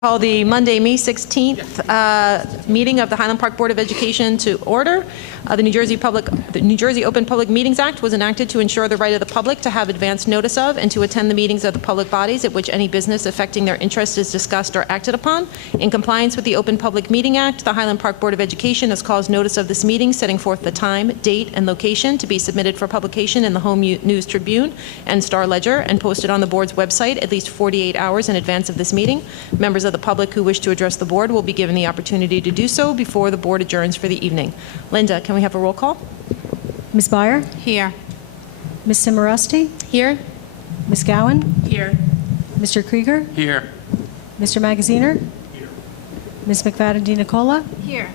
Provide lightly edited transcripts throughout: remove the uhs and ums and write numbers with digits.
Call the Monday, May 16th meeting of the Highland Park Board of Education to order. The New Jersey Open Public Meetings Act was enacted to ensure the right of the public to have advance notice of and to attend the meetings of the public bodies at which any business affecting their interest is discussed or acted upon. In compliance with the Open Public Meeting Act, the Highland Park Board of Education has caused notice of this meeting, setting forth the time, date, and location to be submitted for publication in the Home News Tribune and Star Ledger and posted on the board's website at least 48 hours in advance of this meeting. Members of the public who wish to address the board will be given the opportunity to do so before the board adjourns for the evening. Linda, can we have a roll call? Ms. Byer? Here. Ms. Cimarosti? Here. Ms. Gowan? Here. Mr. Krieger? Here. Mr. Magaziner? Here. Ms. McFadden DiNicola? Here.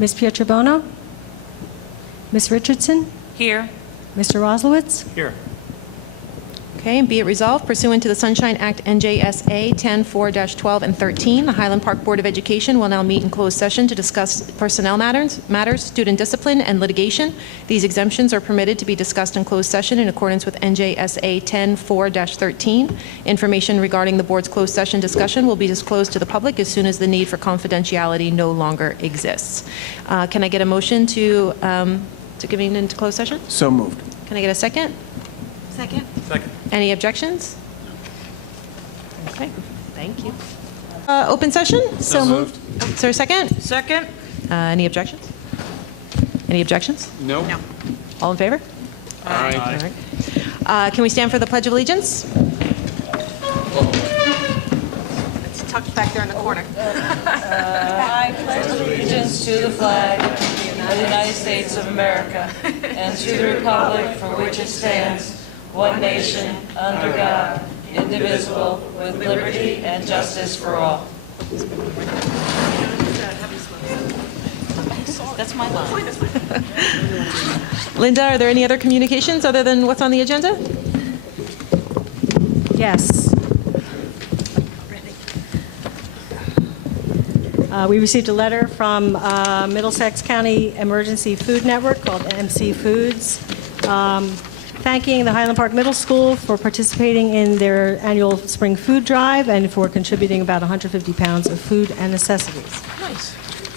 Ms. Pietrobono? Ms. Richardson? Here. Mr. Roslowitz? Here. Okay, and be it resolved, pursuant to the Sunshine Act NJSA 10-4-12 and 13, the Highland Park Board of Education will now meet in closed session to discuss personnel matters, student discipline, and litigation. These exemptions are permitted to be discussed in closed session in accordance with NJSA 10-4-13. Information regarding the board's closed session discussion will be disclosed to the public as soon as the need for confidentiality no longer exists. Can I get a motion to convene into closed session? So moved. Can I get a second? Second. Second. Any objections? Okay, thank you. Open session? So moved. Is there a second? Second. Any objections? Any objections? No. No. All in favor? Aye. All right. Can we stand for the Pledge of Allegiance? It's tucked back there in the corner. I pledge allegiance to the flag of the United States of America and to the republic for which it stands, one nation, under God, indivisible, with liberty and justice for all. That's my line. Linda, are there any other communications other than what's on the agenda? Yes. We received a letter from Middlesex County Emergency Food Network called MC Foods, thanking the Highland Park Middle School for participating in their annual spring food drive and for contributing about 150 pounds of food and necessities. Nice.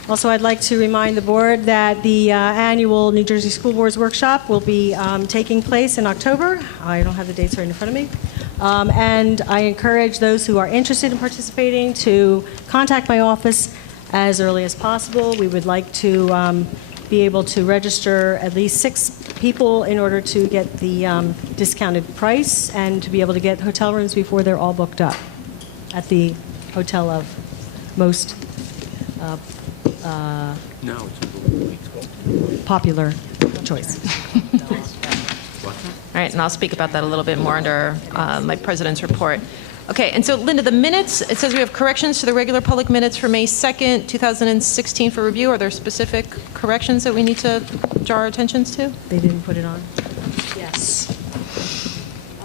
Also, I'd like to remind the board that the annual New Jersey School Boards Workshop will be taking place in October. I don't have the dates right in front of me. And I encourage those who are interested in participating to contact my office as early as possible. We would like to be able to register at least 6 people in order to get the discounted price and to be able to get hotel rooms before they're all booked up at the hotel of most popular choice. All right, and I'll speak about that a little bit more under my president's report. Okay, and so Linda, the minutes, it says we have corrections to the regular public minutes for May 2nd, 2016 for review. Are there specific corrections that we need to draw our attentions to? They didn't put it on? Yes.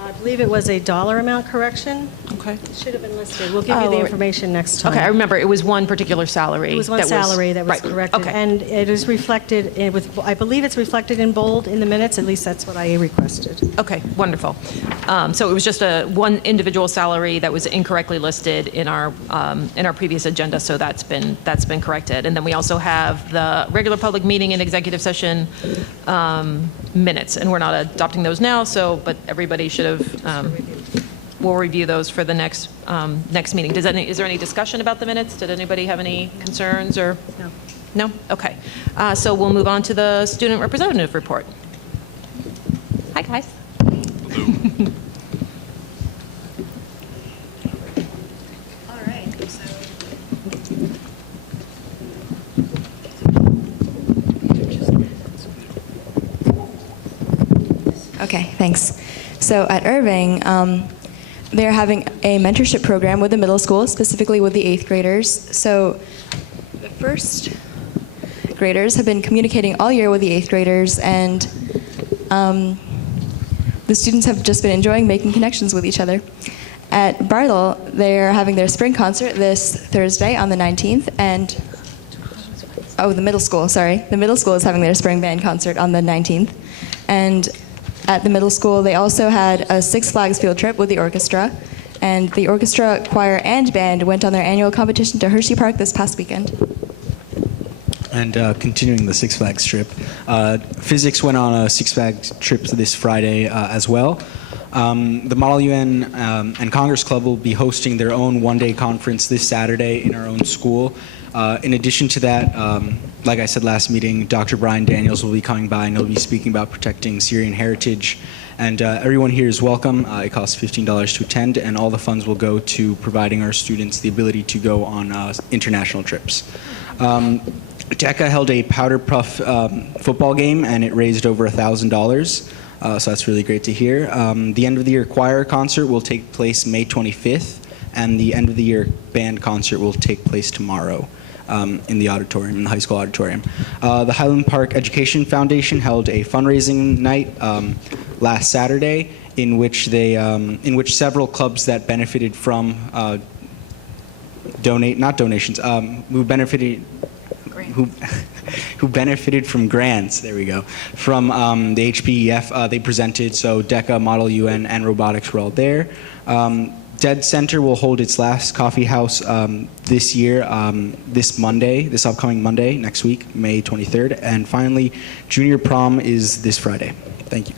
I believe it was a dollar amount correction. Okay. It should have been listed. We'll give you the information next time. Okay, I remember it was one particular salary. It was one salary that was right, corrected. okay. And it is reflected, I believe it's reflected in bold in the minutes, at least that's what I requested. Okay, wonderful. So it was just one individual salary that was incorrectly listed in our previous agenda, so that's been corrected. And then we also have the regular public meeting and executive session minutes, and we're not adopting those now. But everybody should have. We'll review those for the next meeting. Is there any discussion about the minutes? Did anybody have any concerns or? No. No? Okay. So we'll move on to the student representative report. Hi, guys. All right. Okay, thanks. So at Irving, they're having a mentorship program with the middle school, specifically with the 8th graders. So the first graders have been communicating all year with the 8th graders, and the students have just been enjoying making connections with each other. At Bartle, they're having their spring concert this Thursday on the 19th, and the middle school, sorry. The middle school is having their spring band concert on the 19th. And at the middle school, they also had a Six Flags field trip with the orchestra. and the orchestra, choir, and band went on their annual competition to Hershey Park this past weekend. And continuing the Six Flags trip, physics went on a Six Flags trip this Friday as well. The Model UN and Congress Club will be hosting their own one-day conference this Saturday in our own school. In addition to that, like I said last meeting, Dr. Brian Daniels will be coming by and he'll be speaking about protecting Syrian heritage. And everyone here is welcome. It costs $15 to attend, and all the funds will go to providing our students the ability to go on international trips. DECA held a powder puff football game, and it raised over $1,000. So that's really great to hear. The end of the year choir concert will take place May 25th, and the end of the year band concert will take place tomorrow in the auditorium, in the high school auditorium. The Highland Park Education Foundation held a fundraising night last Saturday, in which several clubs that benefited from who benefited from grants, there we go, from the HPEF, they presented. So DECA, Model UN, and Robotics were all there. Dead Center will hold its last coffee house this year, this upcoming Monday, next week, May 23rd. And finally, Junior Prom is this Friday. Thank you.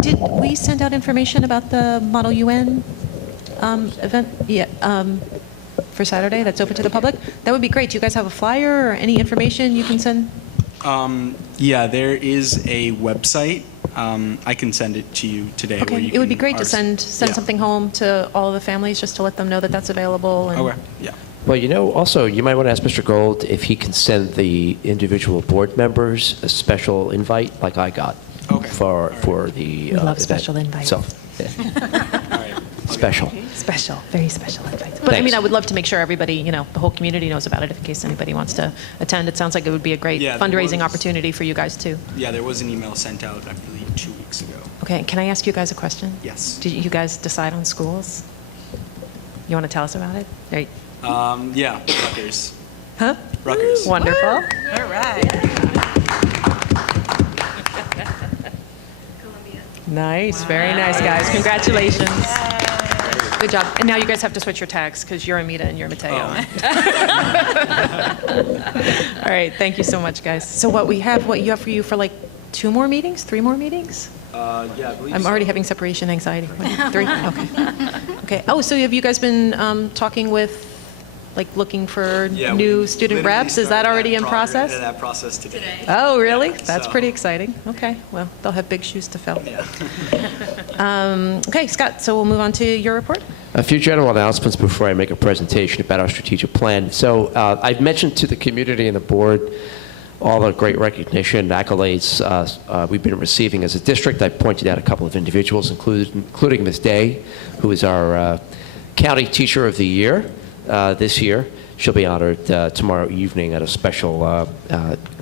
Did we send out information about the Model UN event? Yeah, for Saturday, that's open to the public? That would be great. Do you guys have a flyer or any information you can send? Yeah, there is a website. I can send it to you today. Okay, it would be great to send something home to all of the families, just to let them know that that's available. And Okay, yeah. Well, also, you might want to ask Mr. Gold if he can send the individual board members a special invite, like I got, for the We love event. special invites. So, special. Special, very special invites. But I mean, Thanks. I would love to make sure everybody, the whole community knows about it in case anybody wants to attend. It sounds like it would be a great Yeah, there fundraising was- opportunity for you guys too. Yeah, there was an email sent out, I believe, 2 weeks ago. Okay, can I ask you guys a question? Yes. Did you guys decide on schools? You want to tell us about it? Right. Yeah, Rutgers. Huh? Rutgers. Wonderful. All right. Nice, very nice, guys. Congratulations. Good job. And now you guys have to switch your tags because you're Amita and you're Mateo. All right, thank you so much, guys. So what you have for you for like 2 more meetings, 3 more meetings? Yeah, I believe I'm so. already having separation anxiety. 3? Okay. Okay. Oh, so have you guys been talking with, looking for Yeah, new we student literally reps? Is that started already in progress- process? That process today. Oh, really? Yeah, That's so- pretty exciting. Okay, well, they'll have big shoes to fill. Yeah. Okay, Scott, so we'll move on to your report. A few general announcements before I make a presentation about our strategic plan. So I've mentioned to the community and the board all the great recognition and accolades we've been receiving as a district. I pointed out a couple of individuals, including Ms. Day, who is our County Teacher of the Year this year. She'll be honored tomorrow evening at a special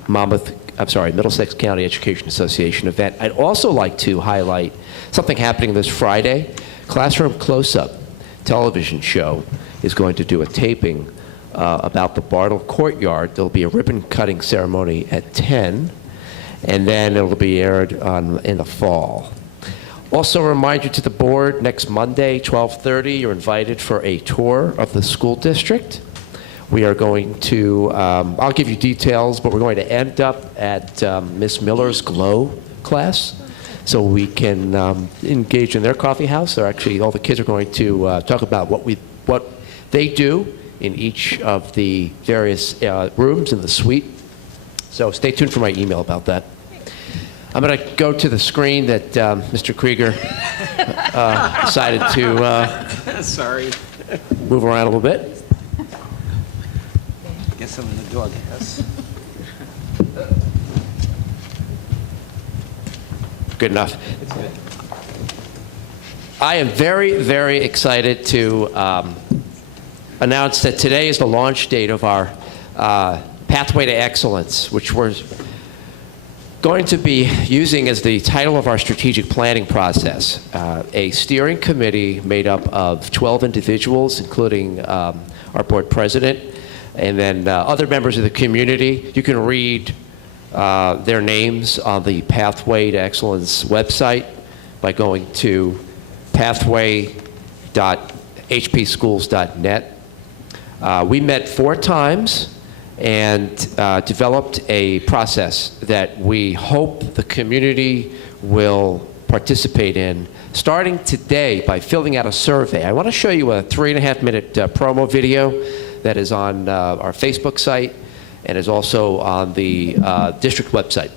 Middlesex County Education Association event. I'd also like to highlight something happening this Friday. Classroom Close-Up television show is going to do a taping about the Bartle Courtyard. There'll be a ribbon-cutting ceremony at 10, and then it'll be aired in the fall. Also, a reminder to the board, next Monday, 12:30, you're invited for a tour of the school district. We are going to, I'll give you details, but we're going to end up at Miss Miller's Glow class, so we can engage in their coffee house. They're actually, all the kids are going to talk about what they do in each of the various rooms in the suite. So stay tuned for my email about that. I'm going to go to the screen that Mr. Krieger decided to Sorry. move around a little bit. Guess I'm in the doghouse. Good enough. I am very, very excited to announce that today is the launch date of our Pathway to Excellence, which we're going to be using as the title of our strategic planning process. A steering committee made up of 12 individuals, including our board president, and then other members of the community. You can read their names on the Pathway to Excellence website by going to pathway-to www.hpschools.net. We met 4 times and developed a process that we hope the community will participate in starting today by filling out a survey. I want to show you a 3.5-minute promo video that is on our Facebook site and is also on the district website.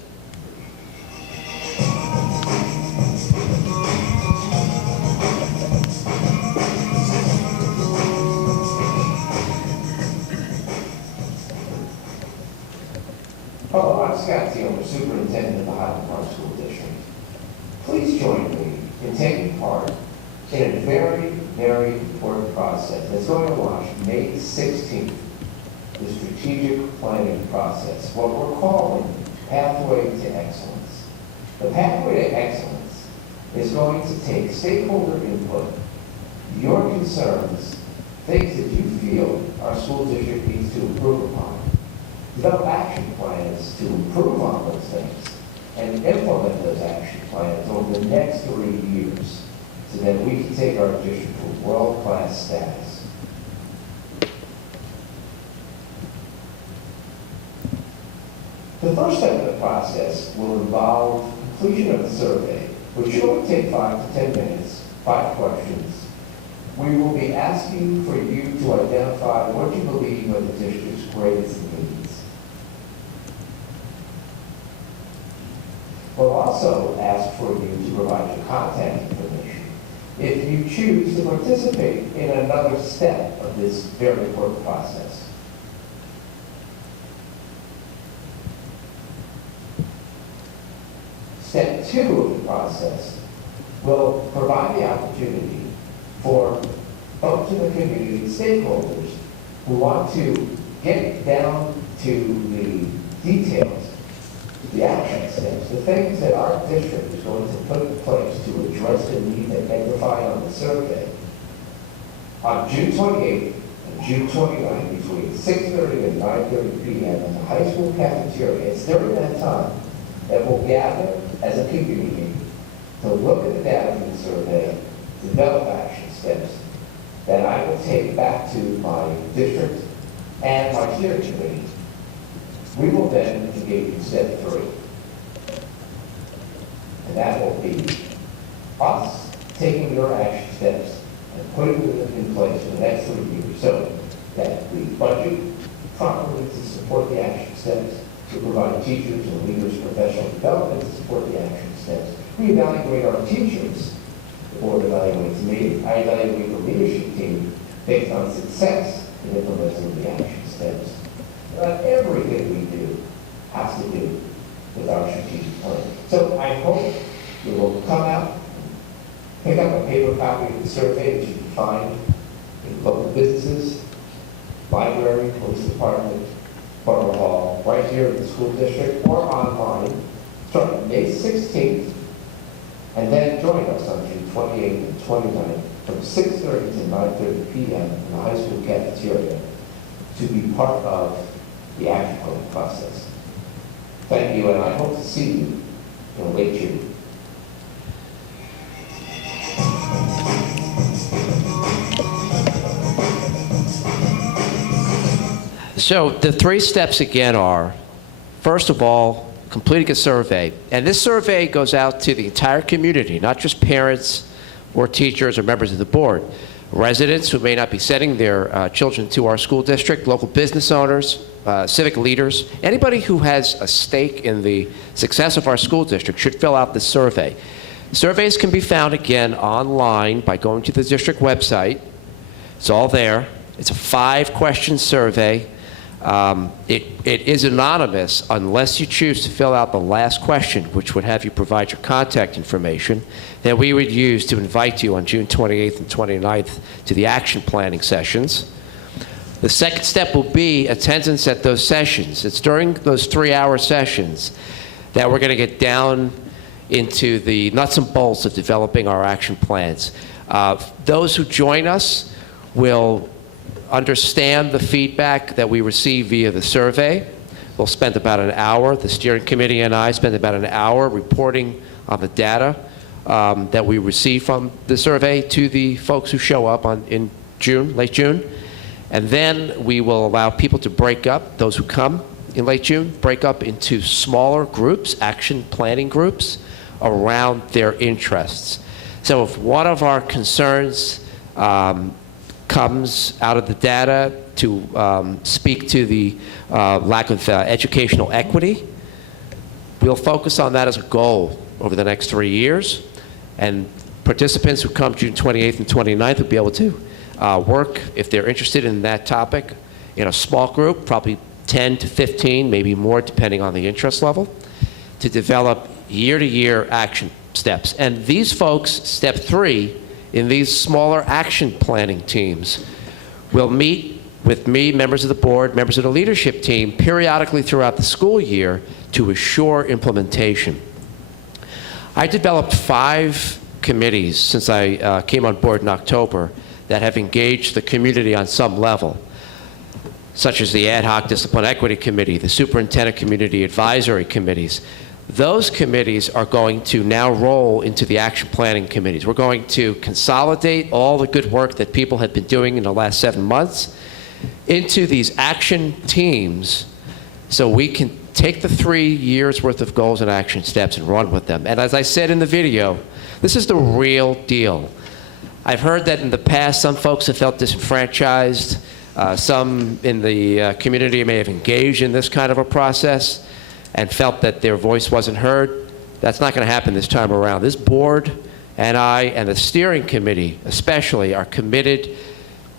Hello, I'm Scott Taylor, Superintendent of the Highland Park School District. Please join me in taking part in a very, very important process that's going to launch May 16th, the strategic planning process, what we're calling Pathway to Excellence. The Pathway to Excellence is going to take stakeholder input, your concerns, things that you feel our school district needs to improve upon, develop action plans to improve on those things, and implement those action plans over the next 3 years so that we can take our district to world-class status. The first step of the process will involve completion of the survey, which should only take 5 to 10 minutes, 5 questions. We will be asking for you to identify what you believe are the district's greatest needs. We'll also ask for you to provide your contact information if you choose to participate in another step of this very important process. Step 2 of the process will provide the opportunity for folks in the community, stakeholders, who want to get down to the details, the action steps, the things that our district is going to put in place to address the need identified on the survey. On June 28th and June 29th, between 6:30 and 9:30 p.m. in the high school cafeteria, it's during that time that we'll gather as a community to look at the data from the survey, develop action steps that I will take back to my district and my steering committee. We will then engage in step 3. And that will be us taking your action steps and putting them in place for the next 3 years so that we budget properly to support the action steps, to provide teachers and leaders professional development to support the action steps. We evaluate our teachers. The board evaluates me. I evaluate the leadership team based on success in implementing the action steps. Everything we do has to do with our strategic plan. So I hope you will come out, pick up a paper copy of the survey that you can find in local businesses, library, police department, Borough Hall, right here in the school district, or online, starting May 16th, and then join us on June 28th and 29th from 6:30 to 9:30 p.m. in the high school cafeteria to be part of the action plan process. Thank you, and I hope to see you in late June. So the 3 steps again are, first of all, completing a survey. And this survey goes out to the entire community, not just parents or teachers or members of the board. Residents who may not be sending their children to our school district, local business owners, civic leaders, anybody who has a stake in the success of our school district should fill out this survey. Surveys can be found again online by going to the district website. It's all there. It's a 5-question survey. It is anonymous unless you choose to fill out the last question, which would have you provide your contact information, that we would use to invite you on June 28th and 29th to the action planning sessions. The second step will be attendance at those sessions. It's during those 3-hour sessions that we're going to get down into the nuts and bolts of developing our action plans. Those who join us will understand the feedback that we receive via the survey. We'll spend about an hour, the steering committee and I spend about an hour reporting on the data that we receive from the survey to the folks who show up in June, late June. And then we will allow people to break up, those who come in late June, break up into smaller groups, action planning groups, around their interests. So if one of our concerns comes out of the data to speak to the lack of educational equity, we'll focus on that as a goal over the next 3 years. And participants who come June 28th and 29th will be able to work, if they're interested in that topic, in a small group, probably 10 to 15, maybe more depending on the interest level, to develop year-to-year action steps. And these folks, step 3, in these smaller action planning teams, will meet with me, members of the board, members of the leadership team, periodically throughout the school year to assure implementation. I developed 5 committees since I came on board in October that have engaged the community on some level, such as the Ad Hoc Discipline Equity Committee, the Superintendent Community Advisory Committees. Those committees are going to now roll into the action planning committees. We're going to consolidate all the good work that people have been doing in the last 7 months into these action teams so we can take the 3 years worth of goals and action steps and run with them. And as I said in the video, this is the real deal. I've heard that in the past some folks have felt disenfranchised. Some in the community may have engaged in this kind of a process and felt that their voice wasn't heard. That's not going to happen this time around. This board and I and the steering committee especially are committed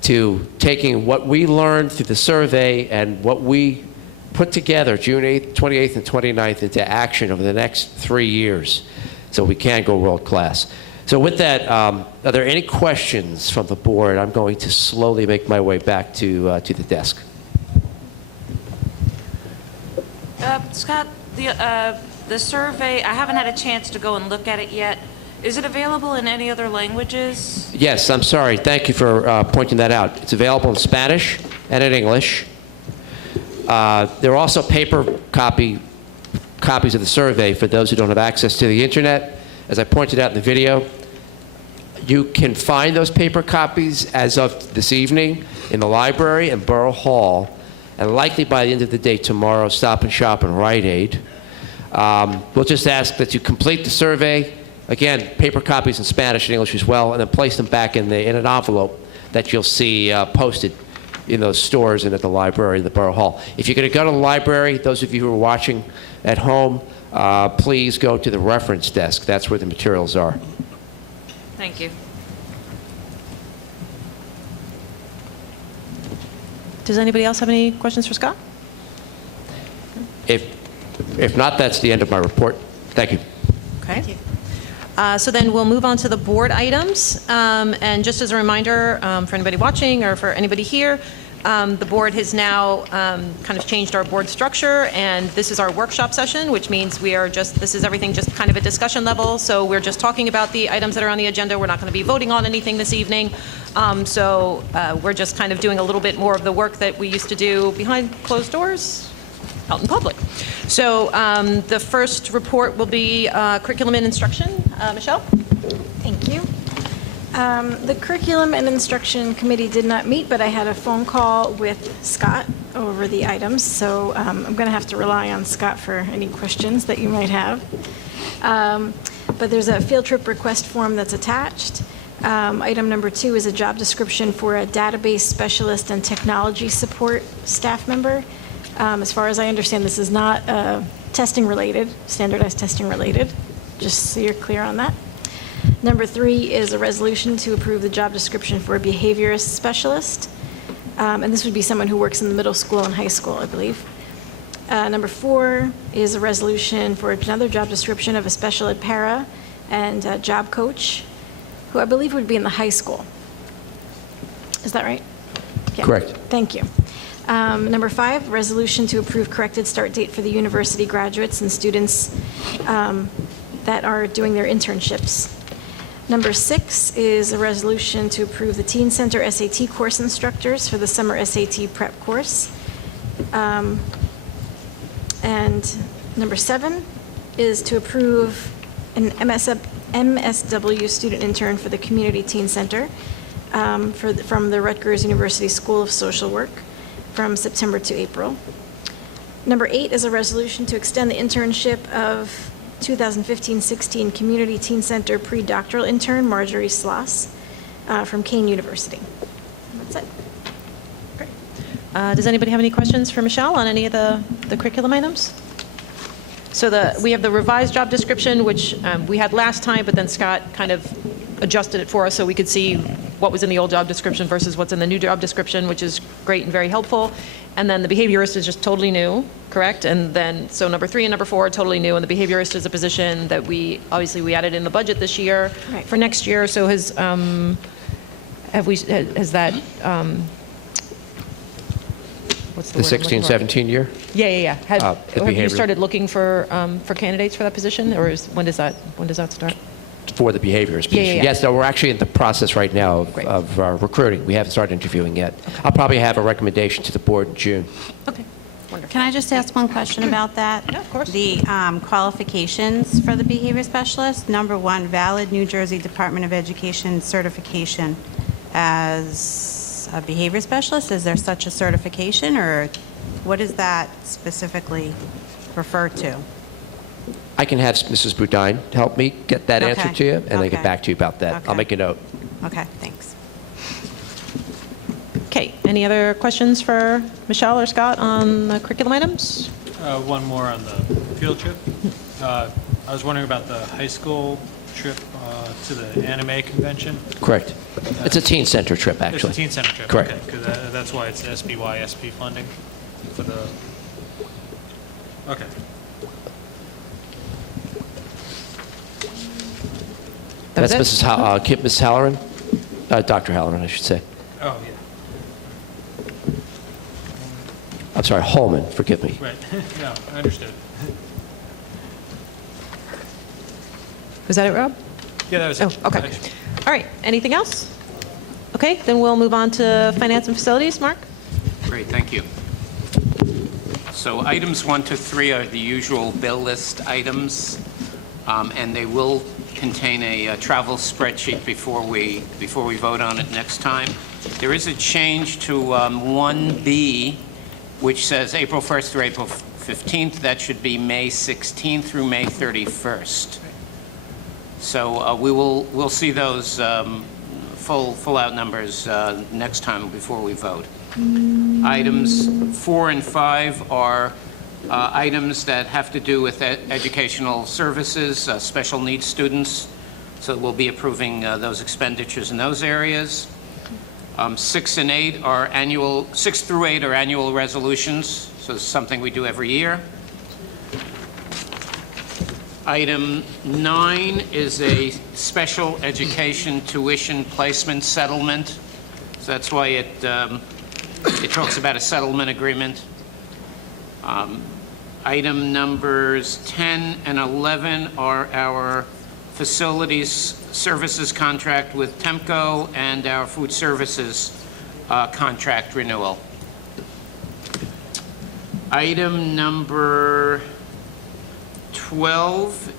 to taking what we learned through the survey and what we put together June 8th, 28th, and 29th into action over the next 3 years so we can go world class. So with that, are there any questions from the board? I'm going to slowly make my way back to the desk. Scott, the survey, I haven't had a chance to go and look at it yet. Is it available in any other languages? Yes, I'm sorry. Thank you for pointing that out. It's available in Spanish and in English. There are also paper copies of the survey for those who don't have access to the internet. As I pointed out in the video, you can find those paper copies as of this evening in the library and Borough Hall, and likely by the end of the day tomorrow, Stop and Shop and Rite Aid. We'll just ask that you complete the survey. Again, paper copies in Spanish and English as well, and then place them back in an envelope that you'll see posted in those stores and at the library and the Borough Hall. If you're going to go to the library, those of you who are watching at home, please go to the reference desk. That's where the materials are. Thank you. Does anybody else have any questions for Scott? If not, that's the end of my report. Thank you. Okay. So then we'll move on to the board items. And just as a reminder for anybody watching or for anybody here, the board has now kind of changed our board structure, and this is our workshop session, which means this is everything just kind of a discussion level. So we're just talking about the items that are on the agenda. We're not going to be voting on anything this evening. So we're just kind of doing a little bit more of the work that we used to do behind closed doors, out in public. So the first report will be curriculum and instruction. Michelle? Thank you. The Curriculum and Instruction Committee did not meet, but I had a phone call with Scott over the items, so I'm going to have to rely on Scott for any questions that you might have. But there's a field trip request form that's attached. Item number 2 is a job description for a database specialist and technology support staff member. As far as I understand, this is not testing related, standardized testing related, just so you're clear on that. Number 3 is a resolution to approve the job description for a behaviorist specialist. And this would be someone who works in the middle school and high school, I believe. Number 4 is a resolution for another job description of a special ed para and a job coach, who I believe would be in the high school. Is that right? Yeah. Correct. Thank you. Number 5, resolution to approve corrected start date for the university graduates and students that are doing their internships. Number 6 is a resolution to approve the Teen Center SAT course instructors for the summer SAT prep course. And number 7 is to approve an MSW student intern for the Community Teen Center from the Rutgers University School of Social Work from September to April. Number 8 is a resolution to extend the internship of 2015-16 Community Teen Center pre-doctoral intern Marjorie Sloss from Kane University. That's it. Does anybody have any questions for Michelle on any of the curriculum items? So we have the revised job description, which we had last time, but then Scott kind of adjusted it for us so we could see what was in the old job description versus what's in the new job description, which is great and very helpful. And then the behaviorist is just totally new, correct? And then, so number 3 and number 4 are totally new, and the behaviorist is a position that we added in the budget this year Right. for next year. So has that, what's The word I'm looking for? 16-17 year? Yeah. The Have you behavior. started looking for candidates for that position, or when does that start? For the behaviorist position. Yeah. Yes, no, we're actually in the process right now Great. of recruiting. We haven't started interviewing yet. I'll probably have a recommendation to the board in June. Okay, wonderful. Can I just ask one question about that? Yeah, of course. The qualifications for the behavior specialist. Number 1, valid New Jersey Department of Education certification as a behavior specialist. Is there such a certification, or what does that specifically refer to? I can have Mrs. Boudin help me get that answer Okay. to you, and then get Okay. back to you about that. I'll Okay. make a note. Okay, thanks. Okay, any other questions for Michelle or Scott on the curriculum items? One more on the field trip. I was wondering about the high school trip to the anime convention. Correct. It's a teen center trip, It's actually. a teen center trip. Correct. Okay, because that's why it's SBYSP funding for the. Okay. That That's was it? Mrs. Halloran? Dr. Halloran, I should say. Oh, yeah. I'm sorry, Holman, forgive me. Right. No, I understood. Was that it, Rob? Yeah, that was Oh, it. okay. Thanks. All right, anything else? Okay, then we'll move on to finance and facilities. Mark? Great, thank you. So items 1 to 3 are the usual bill list items, and they will contain a travel spreadsheet before we vote on it next time. There is a change to 1B, which says April 1st through April 15th. That should be May 16th through May 31st. So we'll see those full out numbers next time before we vote. Items 4 and 5 are items that have to do with educational services, special needs students. So we'll be approving those expenditures in those areas. 6 and 8 are 6 through 8 are annual resolutions. So it's something we do every year. Item 9 is a special education tuition placement settlement. So that's why it talks about a settlement agreement. Item numbers 10 and 11 are our facilities services contract with Temco and our food services contract renewal. Item number 12,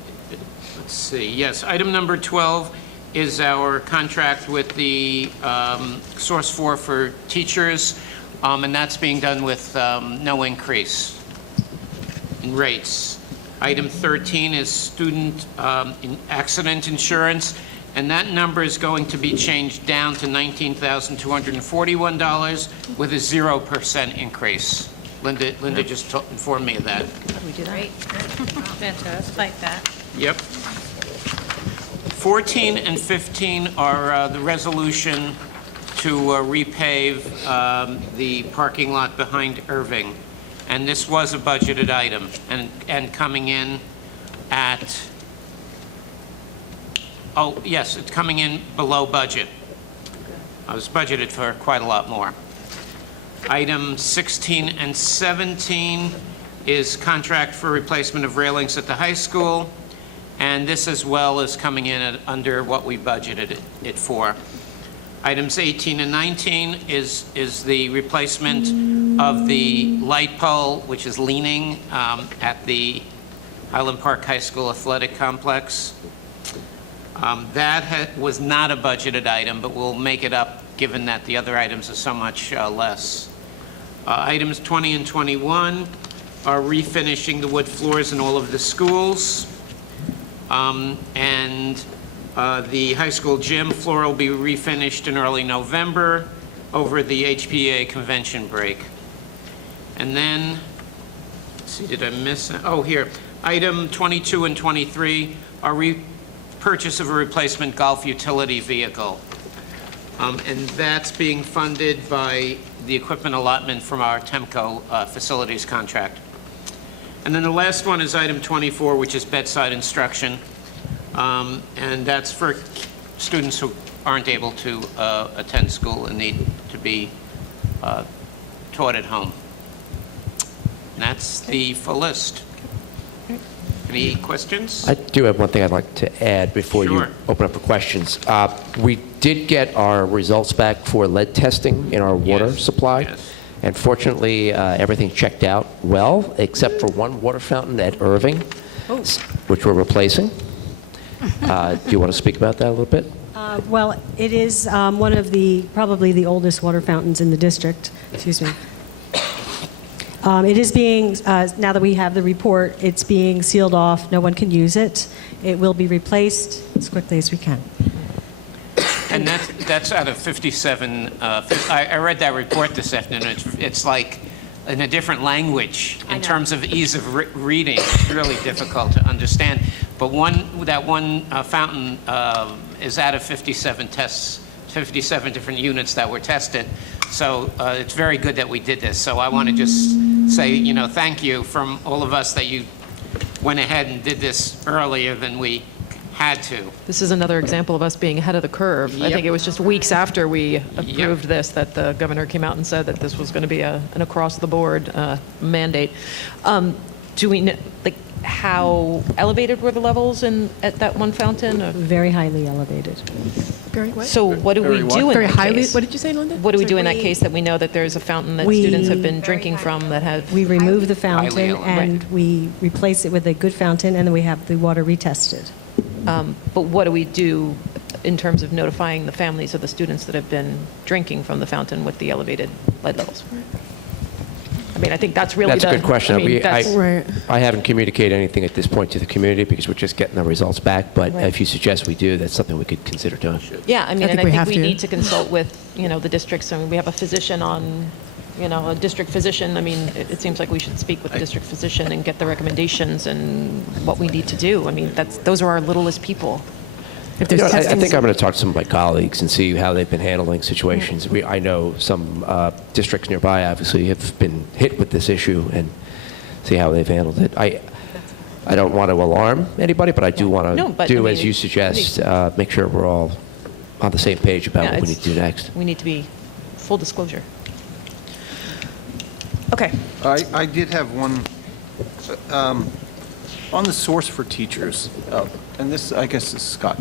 let's see, yes, item number 12 is our contract with the Source 4 for teachers, and that's being done with no increase in rates. Item 13 is student accident insurance, and that number is going to be changed down to $19,241 with a 0% increase. Linda just informed me of that. We do that? Fantastic. Like that. Yep. 14 and 15 are the resolution to repave the parking lot behind Irving. And this was a budgeted item, and coming in at, oh, yes, it's coming in below budget. I was budgeted for quite a lot more. Item 16 and 17 is contract for replacement of railings at the high school, and this as well is coming in at under what we budgeted it for. Items 18 and 19 is the replacement of the light pole, which is leaning at the Highland Park High School Athletic Complex. That was not a budgeted item, but we'll make it up given that the other items are so much less. Items 20 and 21 are refinishing the wood floors in all of the schools. And the high school gym floor will be refinished in early November over the HPA convention break. And then, let's see, did I miss? Oh, here. Item 22 and 23 are purchase of a replacement golf utility vehicle. And that's being funded by the equipment allotment from our Temco facilities contract. And then the last one is item 24, which is bedside instruction. And that's for students who aren't able to attend school and need to be taught at home. And that's the full list. Any questions? I do have one thing I'd like to add before Sure. you open up for questions. We did get our results back for lead testing in our water Yes, supply. yes. And fortunately, everything checked out well, except for one water fountain at Irving, which we're replacing. Do you want to speak about that a little bit? Well, it is one of probably the oldest water fountains in the district. Excuse me. It is being, now that we have the report, it's being sealed off. No one can use it. It will be replaced as quickly as we can. And that's out of 57. I read that report this afternoon. It's like in a different language in terms of ease of reading. It's really difficult to understand. But that one fountain is out of 57 tests, 57 different units that were tested. So it's very good that we did this. So I want to just say, thank you from all of us that you went ahead and did this earlier than we had to. This is another example of us being ahead of the curve. I Yep. think it was just weeks after we approved this that the governor came out and said that this was going to be an across-the-board mandate. Do we know, how elevated were the levels at that one fountain? Very highly elevated. Very what? So what do we do in Very that highly. case? What did you say, Linda? What do we So do in that we- case that we know that there's a fountain that We- students have been drinking from that have? We remove the Highly fountain elevated. and we replace it with a good fountain, and then we have the water retested. But what do we do in terms of notifying the families of the students that have been drinking from the fountain with the elevated lead levels? I mean, I think that's really That's a good question. I mean, that's- Right. I haven't communicated anything at this point to the community because we're just getting the results back. But Right. if you suggest we do, that's something we could consider doing. Yeah, I mean, I think and I we think have we to. need to consult with, the districts. I mean, we have a physician on, a district physician. I mean, it seems like we should speak with the district physician and get the recommendations and what we need to do. I mean, those are our littlest people. If there's I testing. think I'm going to talk to some of my colleagues and see how they've been handling situations. I know some districts nearby obviously have been hit with this issue and see how they've handled it. I don't want to alarm anybody, but I do want to No, but, do I as mean, you suggest, make sure we're all on the same page about Yeah, what we need it's- to do next. We need to be full disclosure. Okay. I did have one, on the source for teachers, and this, I guess, is Scott.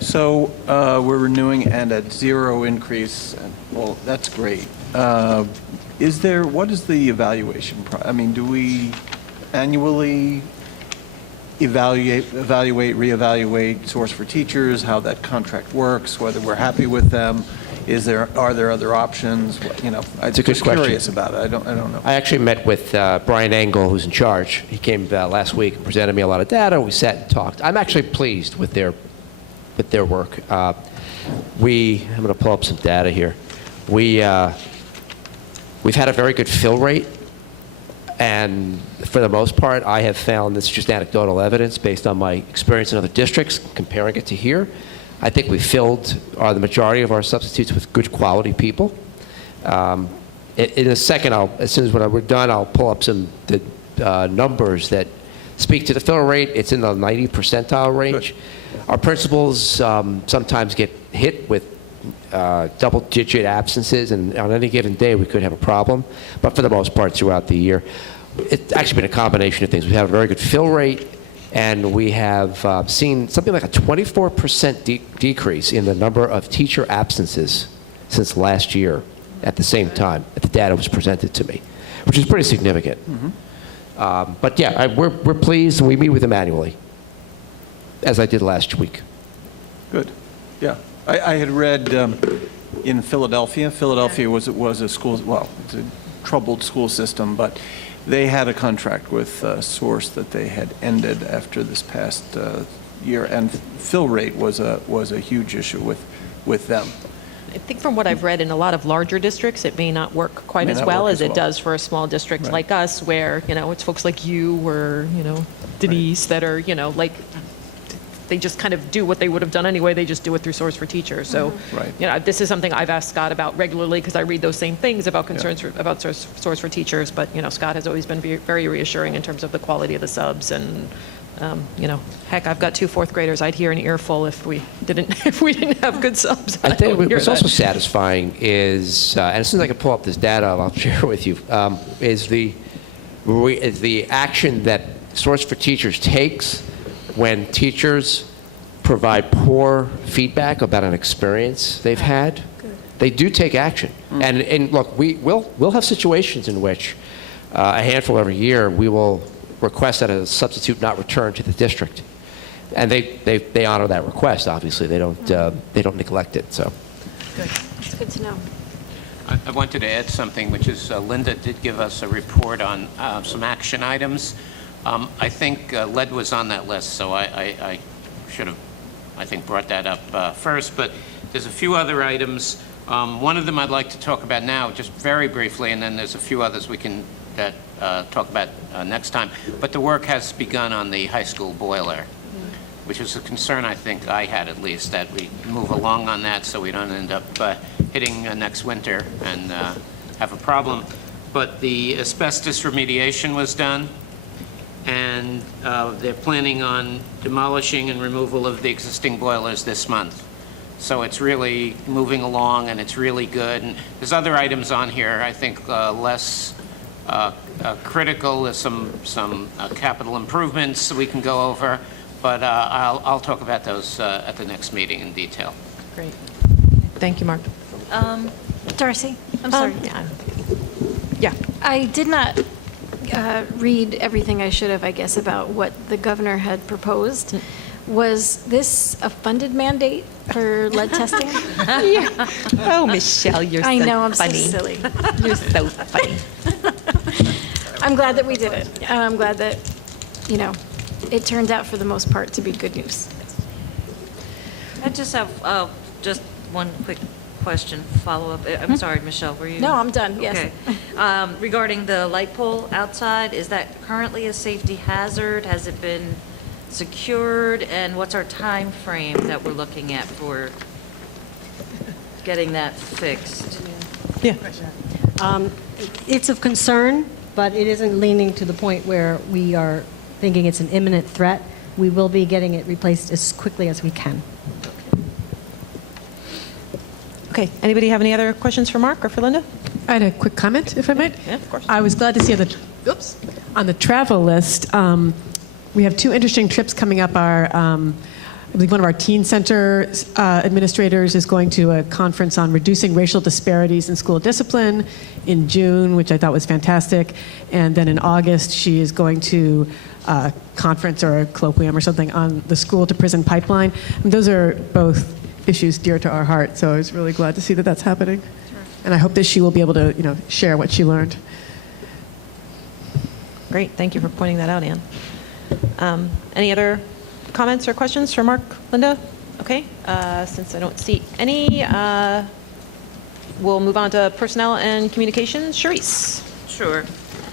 So we're renewing and at zero increase, and, well, that's great. What is the evaluation? I mean, do we annually evaluate, reevaluate source for teachers, how that contract works, whether we're happy with them? Are there other options? I'm It's a good just question. curious about it. I don't know. I actually met with Brian Engel, who's in charge. He came last week and presented me a lot of data. We sat and talked. I'm actually pleased with their work. I'm going to pull up some data here. We've had a very good fill rate, and for the most part, I have found this is just anecdotal evidence based on my experience in other districts, comparing it to here. I think we filled the majority of our substitutes with good quality people. In a second, as soon as we're done, I'll pull up some numbers that speak to the fill rate. It's in the 90 percentile range. Our principals sometimes get hit with double-digit absences, and on any given day we could have a problem. But for the most part, throughout the year, it's actually been a combination of things. We have a very good fill rate, and we have seen something like a 24% decrease in the number of teacher absences since last year at the same time that the data was presented to me, which is pretty significant. But yeah, we're pleased, and we meet with them annually, as I did last week. Good, yeah. I had read in Philadelphia was a school, well, it's a troubled school system, but they had a contract with Source that they had ended after this past year, and fill rate was a huge issue with them. I think from what I've read, in a lot of larger districts, it may not work quite May as not well work as as it well. does for a small district Right. like us, where, it's folks like you or, Denise that are, like, they just kind of do what they would have done anyway, they just do it through Source for Teachers. So, Right. this is something I've asked Scott about regularly, because I read those same things about concerns about Source for Teachers, but, Scott has always been very reassuring in terms of the quality of the subs, and, heck, I've got 2 fourth graders, I'd hear an earful if we didn't have good subs. I think would hear what's that. also satisfying is, and as soon as I can pull up this data, I'll share with you, is the action that Source for Teachers takes when teachers provide poor feedback about an experience they've had. They do take action. And look, we'll have situations in which a handful every year we will request that a substitute not return to the district. And they honor that request, obviously. They don't neglect it, so. Good. It's good to know. I wanted to add something, which is Linda did give us a report on some action items. I think lead was on that list, so I should have, I think, brought that up first. But there's a few other items. One of them I'd like to talk about now, just very briefly, and then there's a few others we can talk about next time. But the work has begun on the high school boiler, which is a concern I think I had, at least, that we move along on that so we don't end up hitting next winter and have a problem. But the asbestos remediation was done, and they're planning on demolishing and removal of the existing boilers this month. So it's really moving along, and it's really good. And there's other items on here, I think, less critical. There's some capital improvements we can go over, but I'll talk about those at the next meeting in detail. Great. Thank you, Mark. Darcy, I'm sorry. Yeah. I did not read everything I should have, I guess, about what the governor had proposed. Was this a funded mandate for lead testing? Oh, Michelle, you're I so know, I'm funny. so silly. You're so funny. I'm glad that we did it. And I'm glad that, it turned out for the most part to be good news. I just have just one quick question, follow-up. I'm sorry, Michelle, were you? No, I'm done, yes. Okay. Regarding the light pole outside, is that currently a safety hazard? Has it been secured? And what's our time frame that we're looking at for getting that fixed? Yeah. It's of concern, but it isn't leaning to the point where we are thinking it's an imminent threat. We will be getting it replaced as quickly as we can. Okay, anybody have any other questions for Mark or for Linda? I had a quick comment, if I might. Yeah, of course. I was glad to see on the travel list, we have 2 interesting trips coming up. I believe one of our teen center administrators is going to a conference on reducing racial disparities in school discipline in June, which I thought was fantastic. And then in August, she is going to a conference or a colloquium or something on the school to prison pipeline. And those are both issues dear to our heart, so I was really glad to see that that's happening. And I hope that she will be able to, share what she learned. Great, thank you for pointing that out, Ann. Any other comments or questions for Mark, Linda? Okay, since I don't see any, we'll move on to personnel and communications. Charisse. Sure.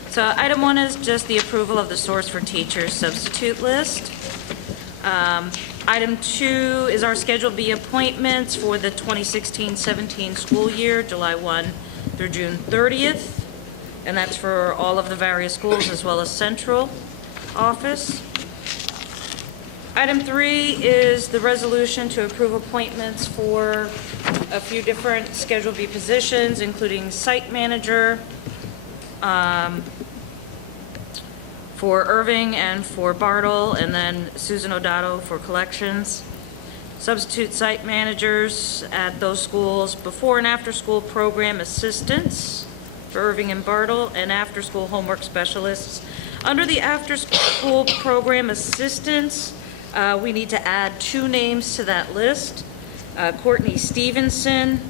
So item 1 is just the approval of the Source for Teachers substitute list. Item 2 is our Schedule B appointments for the 2016-17 school year, July 1 through June 30th. And that's for all of the various schools as well as central office. Item 3 is the resolution to approve appointments for a few different Schedule B positions, including site manager for Irving and for Bartle, and then Susan O'Donnell for collections. Substitute site managers at those schools, before and after school program assistants for Irving and Bartle, and after school homework specialists. Under the after school program assistants, We need to add 2 names to that list. Courtney Stevenson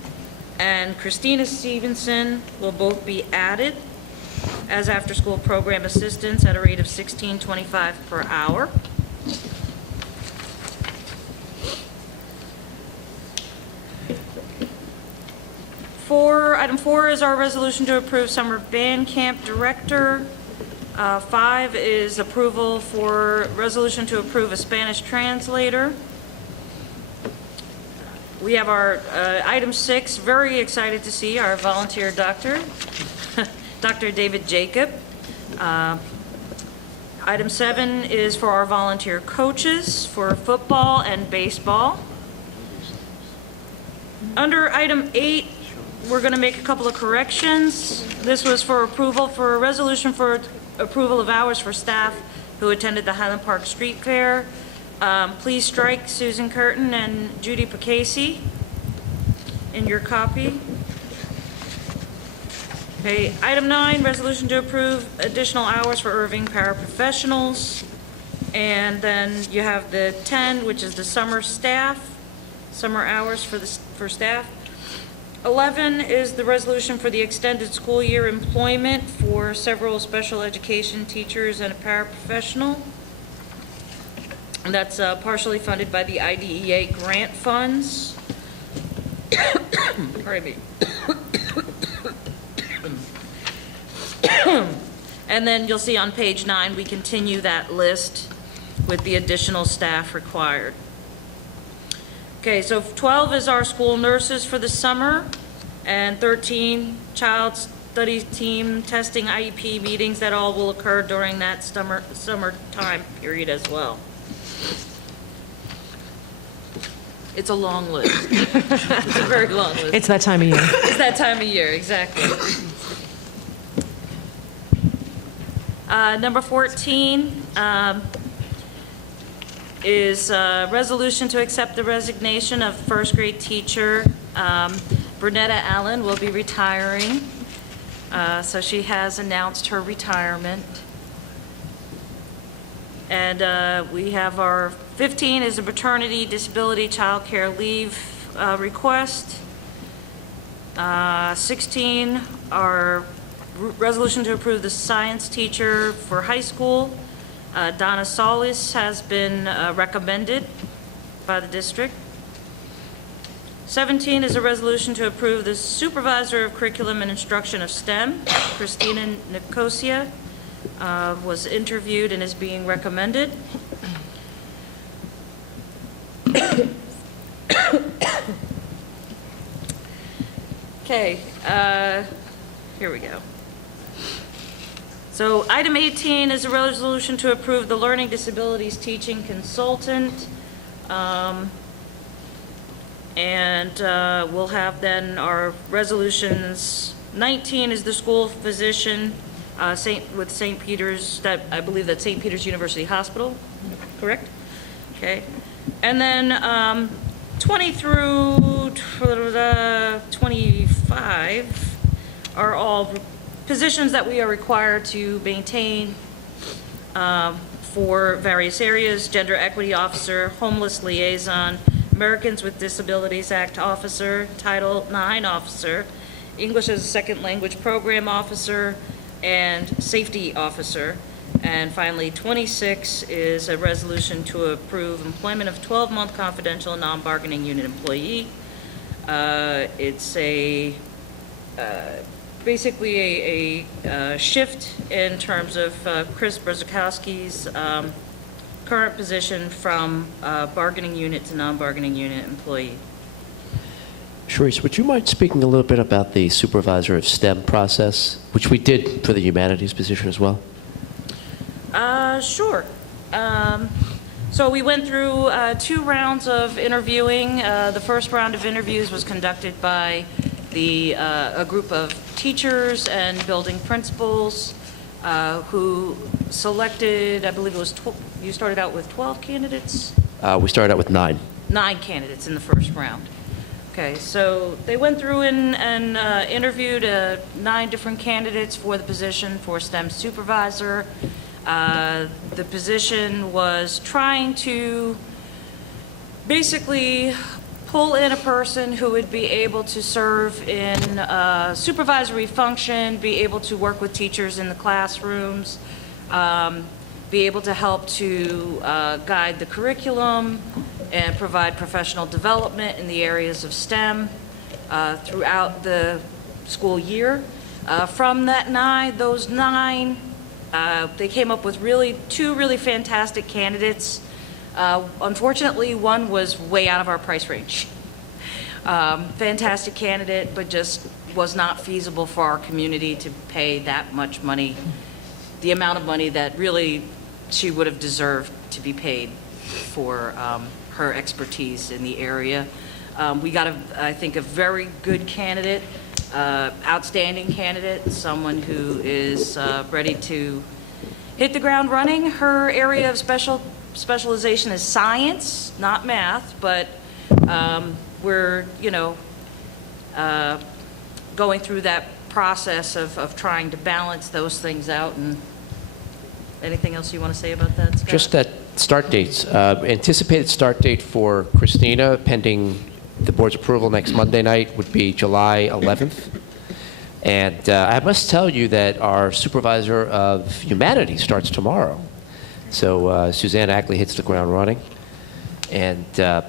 and Christina Stevenson will both be added as after-school program assistants at a rate of $16.25 per hour. Item 4 is our resolution to approve summer band camp director. 5 is approval for resolution to approve a Spanish translator. We have our item 6, very excited to see our volunteer doctor, Dr. David Jacob. Item 7 is for our volunteer coaches for football and baseball. Under item 8, we're going to make a couple of corrections. This was for approval for a resolution for approval of hours for staff who attended the Highland Park Street Fair. Please strike Susan Curtin and Judy Pacasey in your copy. Okay, item 9, resolution to approve additional hours for Irving paraprofessionals. And then you have the 10, which is the summer hours for staff. 11 is the resolution for the extended school year employment for several special education teachers and a paraprofessional. And that's partially funded by the IDEA grant funds. Pardon me. And then you'll see on page 9, we continue that list with the additional staff required. Okay, so 12 is our school nurses for the summer, and 13, child study team testing IEP meetings that all will occur during that summer time period as well. It's a long list. It's a very long list. It's that time of year. It's that time of year, exactly. Number 14 is a resolution to accept the resignation of first grade teacher. Bernetta Allen will be retiring, so she has announced her retirement. And we have our 15 is a maternity, disability, child care leave request. 16 are resolution to approve the science teacher for high school. Donna Solis has been recommended by the district. 17 is a resolution to approve the supervisor of curriculum and instruction of STEM. Christina Nicosia was interviewed and is being recommended. Okay, here we go. So item 18 is a resolution to approve the learning disabilities teaching consultant. And we'll have then our resolutions. 19 is the school physician with St. Peter's, I believe that's St. Peter's University Hospital, correct? Okay. And then 20 through 25 are all positions that we are required to maintain for various areas: gender equity officer, homeless liaison, Americans with Disabilities Act officer, Title IX officer, English as a second language program officer, and safety officer. And finally, 26 is a resolution to approve employment of 12-month confidential non-bargaining unit employee. It's basically a shift in terms of Chris Brzezowski's current position from bargaining unit to non-bargaining unit employee. Sharice, would you mind speaking a little bit about the supervisor of STEM process, which we did for the humanities position as well? Sure. So we went through 2 rounds of interviewing. The first round of interviews was conducted by a group of teachers and building principals who selected, I believe it was, you started out with 12 candidates? We started out with 9. 9 candidates in the first round. Okay, so they went through and interviewed 9 different candidates for the position for STEM supervisor. The position was trying to basically pull in a person who would be able to serve in a supervisory function, be able to work with teachers in the classrooms, be able to help to guide the curriculum and provide professional development in the areas of STEM throughout the school year. From those nine, they came up with two really fantastic candidates. Unfortunately, one was way out of our price range. Fantastic candidate, but just was not feasible for our community to pay that much money, the amount of money that really she would have deserved to be paid for her expertise in the area. We got, I think, a very good candidate, outstanding candidate, someone who is ready to hit the ground running. Her area of specialization is science, not math, but we're, going through that process of trying to balance those things out. And anything else you want to say about that, Scott? Just that start dates. Anticipated start date for Christina, pending the board's approval next Monday night, would be July 11th. And I must tell you that our supervisor of humanities starts tomorrow. So Suzanne Ackley hits the ground running. And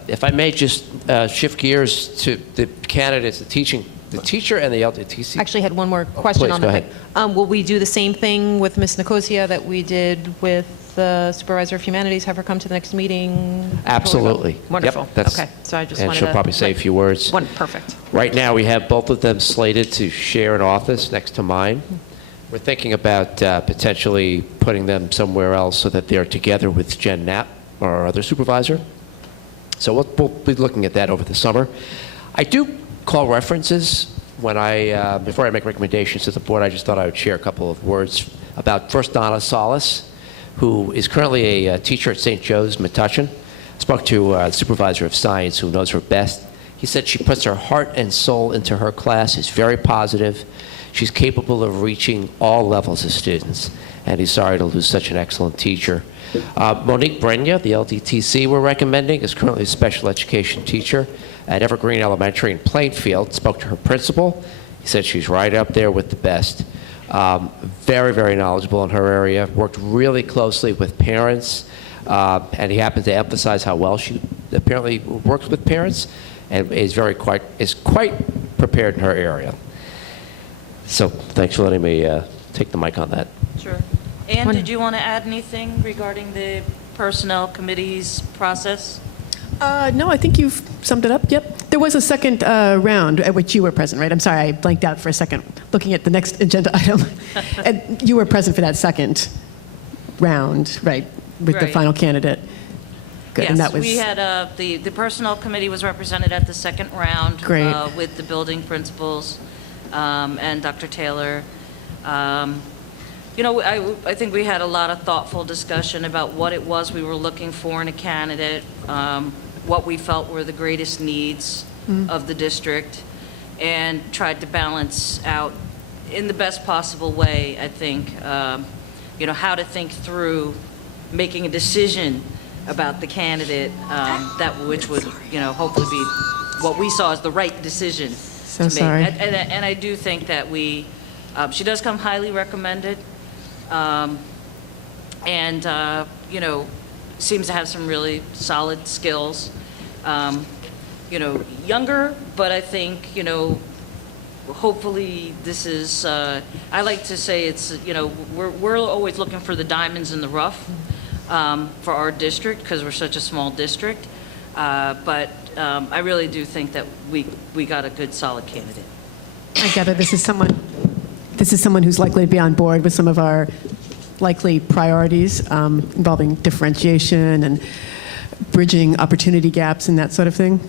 if I may just shift gears to the candidates, the teacher and the LTTC. Actually had one more question please, on go that. ahead. Will we do the same thing with Ms. Nicosia that we did with the Supervisor of Humanities? Have her come to the next meeting? Absolutely. Wonderful. Yep, that's- Okay, so I just and wanted she'll to... probably say a few words. Perfect. Right now, we have both of them slated to share an office next to mine. We're thinking about potentially putting them somewhere else so that they're together with Jen Knapp, our other supervisor. So we'll be looking at that over the summer. I do call references when before I make recommendations to the board. I just thought I would share a couple of words about first Donna Solis, who is currently a teacher at St. Joe's, Metuchen. Spoke to the supervisor of science who knows her best. He said she puts her heart and soul into her class, is very positive. She's capable of reaching all levels of students, and he's sorry to lose such an excellent teacher. Monique Brenya, the LDTC we're recommending, is currently a special education teacher at Evergreen Elementary in Plainfield. Spoke to her principal. He said she's right up there with the best. Very, very knowledgeable in her area. Worked really closely with parents, and he happened to emphasize how well she apparently works with parents, and is quite prepared in her area. So thanks for letting me take the mic on that. Sure. Ann, did you want to add anything regarding the Personnel Committee's process? No, I think you've summed it up. Yep. There was a second round at which you were present, right? I'm sorry, I blanked out for a second looking at the next agenda item. And you were present for that second round, right, with the Right. final candidate. Good. Yes, And that was we had, the Personnel Committee was represented at the second round. Great. With the building principals and Dr. Taylor. I think we had a lot of thoughtful discussion about what it was we were looking for in a candidate, what we felt were the greatest needs of the district, and tried to balance out in the best possible way, I think, how to think through making a decision about the candidate which would, hopefully be what we saw as the right decision to make. sorry. And I do think that she does come highly recommended, and seems to have some really solid skills. Younger, but I think, hopefully this is, I like to say it's, we're always looking for the diamonds in the rough for our district because we're such a small district. But I really do think that we got a good, solid candidate. I gather this is someone who's likely to be on board with some of our likely priorities involving differentiation and bridging opportunity gaps and that sort of thing.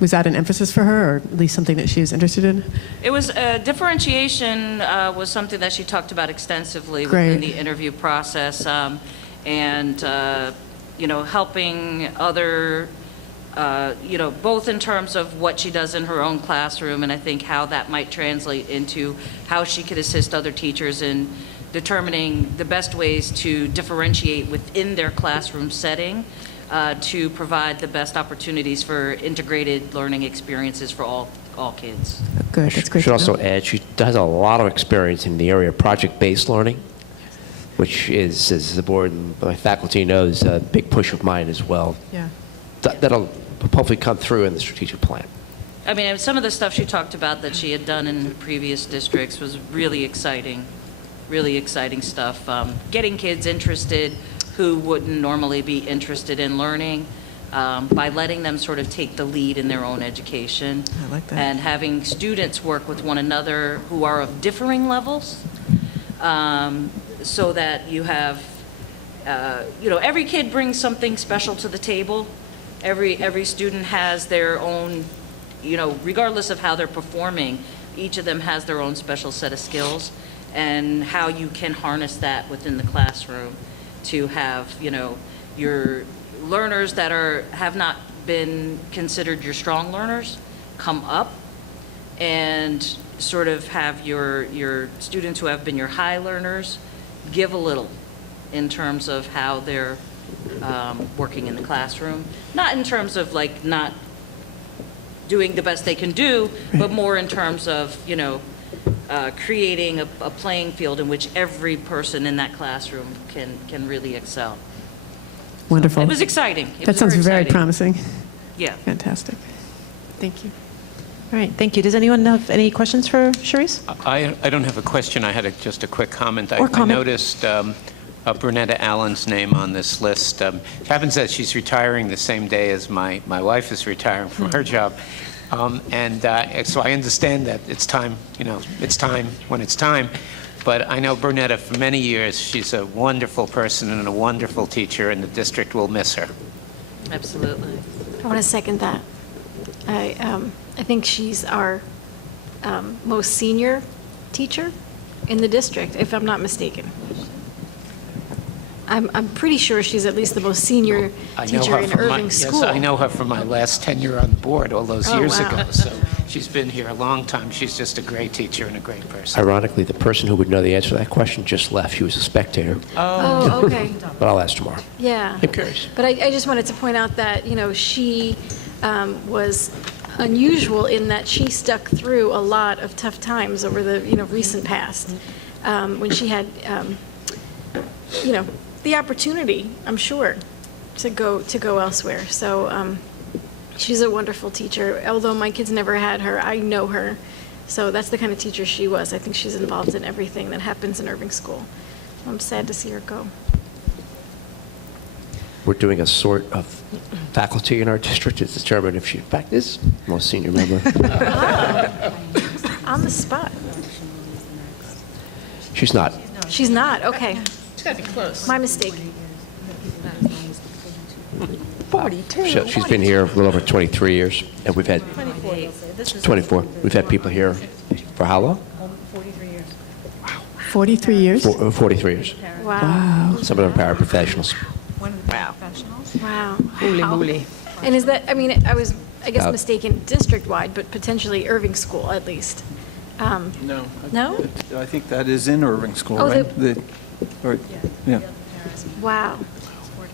Was that an emphasis for her, or at least something that she was interested in? It was differentiation was something that she talked about extensively Great. within the interview process, and helping other. Both in terms of what she does in her own classroom, and I think how that might translate into how she could assist other teachers in determining the best ways to differentiate within their classroom setting to provide the best opportunities for integrated learning experiences for all kids. Good, that's great. Should to also know. add, she has a lot of experience in the area of project-based learning, which is, as the board and my faculty knows, a big push of mine as well. Yeah. That'll hopefully come through in the strategic plan. I mean, some of the stuff she talked about that she had done in previous districts was really exciting stuff. Getting kids interested who wouldn't normally be interested in learning by letting them sort of take the lead in their own education. I like that. And having students work with one another who are of differing levels so that you have, every kid brings something special to the table. Every student has their own, regardless of how they're performing, each of them has their own special set of skills, and how you can harness that within the classroom to have, your learners that have not been considered your strong learners come up, and sort of have your students who have been your high learners give a little in terms of how they're working in the classroom. Not in terms of not doing the best they can do, but more in terms of, creating a playing field in which every person in that classroom can really excel. Wonderful. It was exciting. It That was sounds very exciting. promising. Yeah. Fantastic. Thank you. All right, thank you. Does anyone have any questions for Sharice? I don't have a question. I had just a quick comment. Or I comment. noticed Brunetta Allen's name on this list. It happens that she's retiring the same day as my wife is retiring from her job. So I understand that it's time, it's time when it's time. But I know Brunetta for many years. She's a wonderful person and a wonderful teacher, and the district will miss her. Absolutely. I want to second that. I think she's our most senior teacher in the district, if I'm not mistaken. I'm pretty sure she's at least the most senior teacher in Irving School. Yes, I know her from my last tenure on the board all those Oh, years wow. ago. So she's been here a long time. She's just a great teacher and a great person. Ironically, the person who would know the answer to that question just left. She was a spectator, Oh, okay. but I'll ask tomorrow. Yeah. I'm curious. But I just wanted to point out that, she was unusual in that she stuck through a lot of tough times over the, recent past, when she had, the opportunity, I'm sure, to go elsewhere. So she's a wonderful teacher. Although my kids never had her, I know her. So that's the kind of teacher she was. I think she's involved in everything that happens in Irving School. I'm sad to see her go. We're doing a sort of faculty in our district to determine if she, in fact, is the most senior member. On the spot. She's not. She's not, okay. It's got to be close. My mistake. 42. She's been here a little over 23 years, and we've had 24. We've had people here for how long? 43 years? 43 years. Wow. Some of them are paraprofessionals. Wow. Holy moly. And is that, I was, Uh, mistaken district-wide, but potentially Irving School at least. No. No? I think that is in Irving School, Oh, right? Yeah. Wow.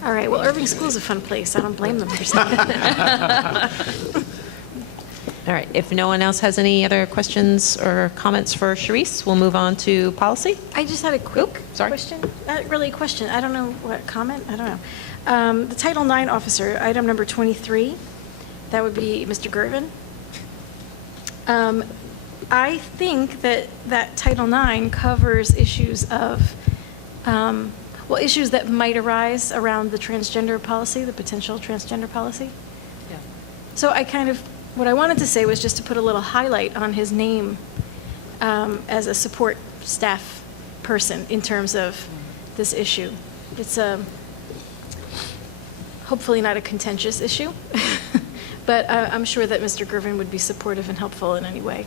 All right, well, Irving School is a fun place. I don't blame them for saying that. All right, if no one else has any other questions or comments for Sharice, we'll move on to policy. I just had a quick sorry. question. Not really a question. I don't know what comment. I don't know. The Title IX officer, item number 23, that would be Mr. Gervin. I think that Title IX covers issues of, issues that might arise around the transgender policy, the potential transgender policy. Yeah. So what I wanted to say was just to put a little highlight on his name as a support staff person in terms of this issue. It's hopefully not a contentious issue, but I'm sure that Mr. Gervin would be supportive and helpful in any way.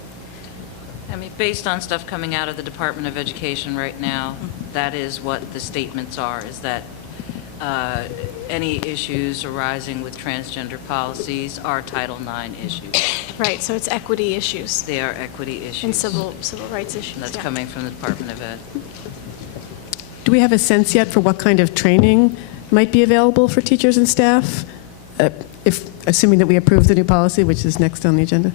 I mean, based on stuff coming out of the Department of Education right now, that is what the statements are, is that any issues arising with transgender policies are Title IX issues. Right, so it's equity issues They are equity issues. and civil rights issues. And that's yeah. coming from the Department of Ed. we have a sense yet for what kind of training might be available for teachers and staff? Assuming that we approve the new policy, which is next on the agenda?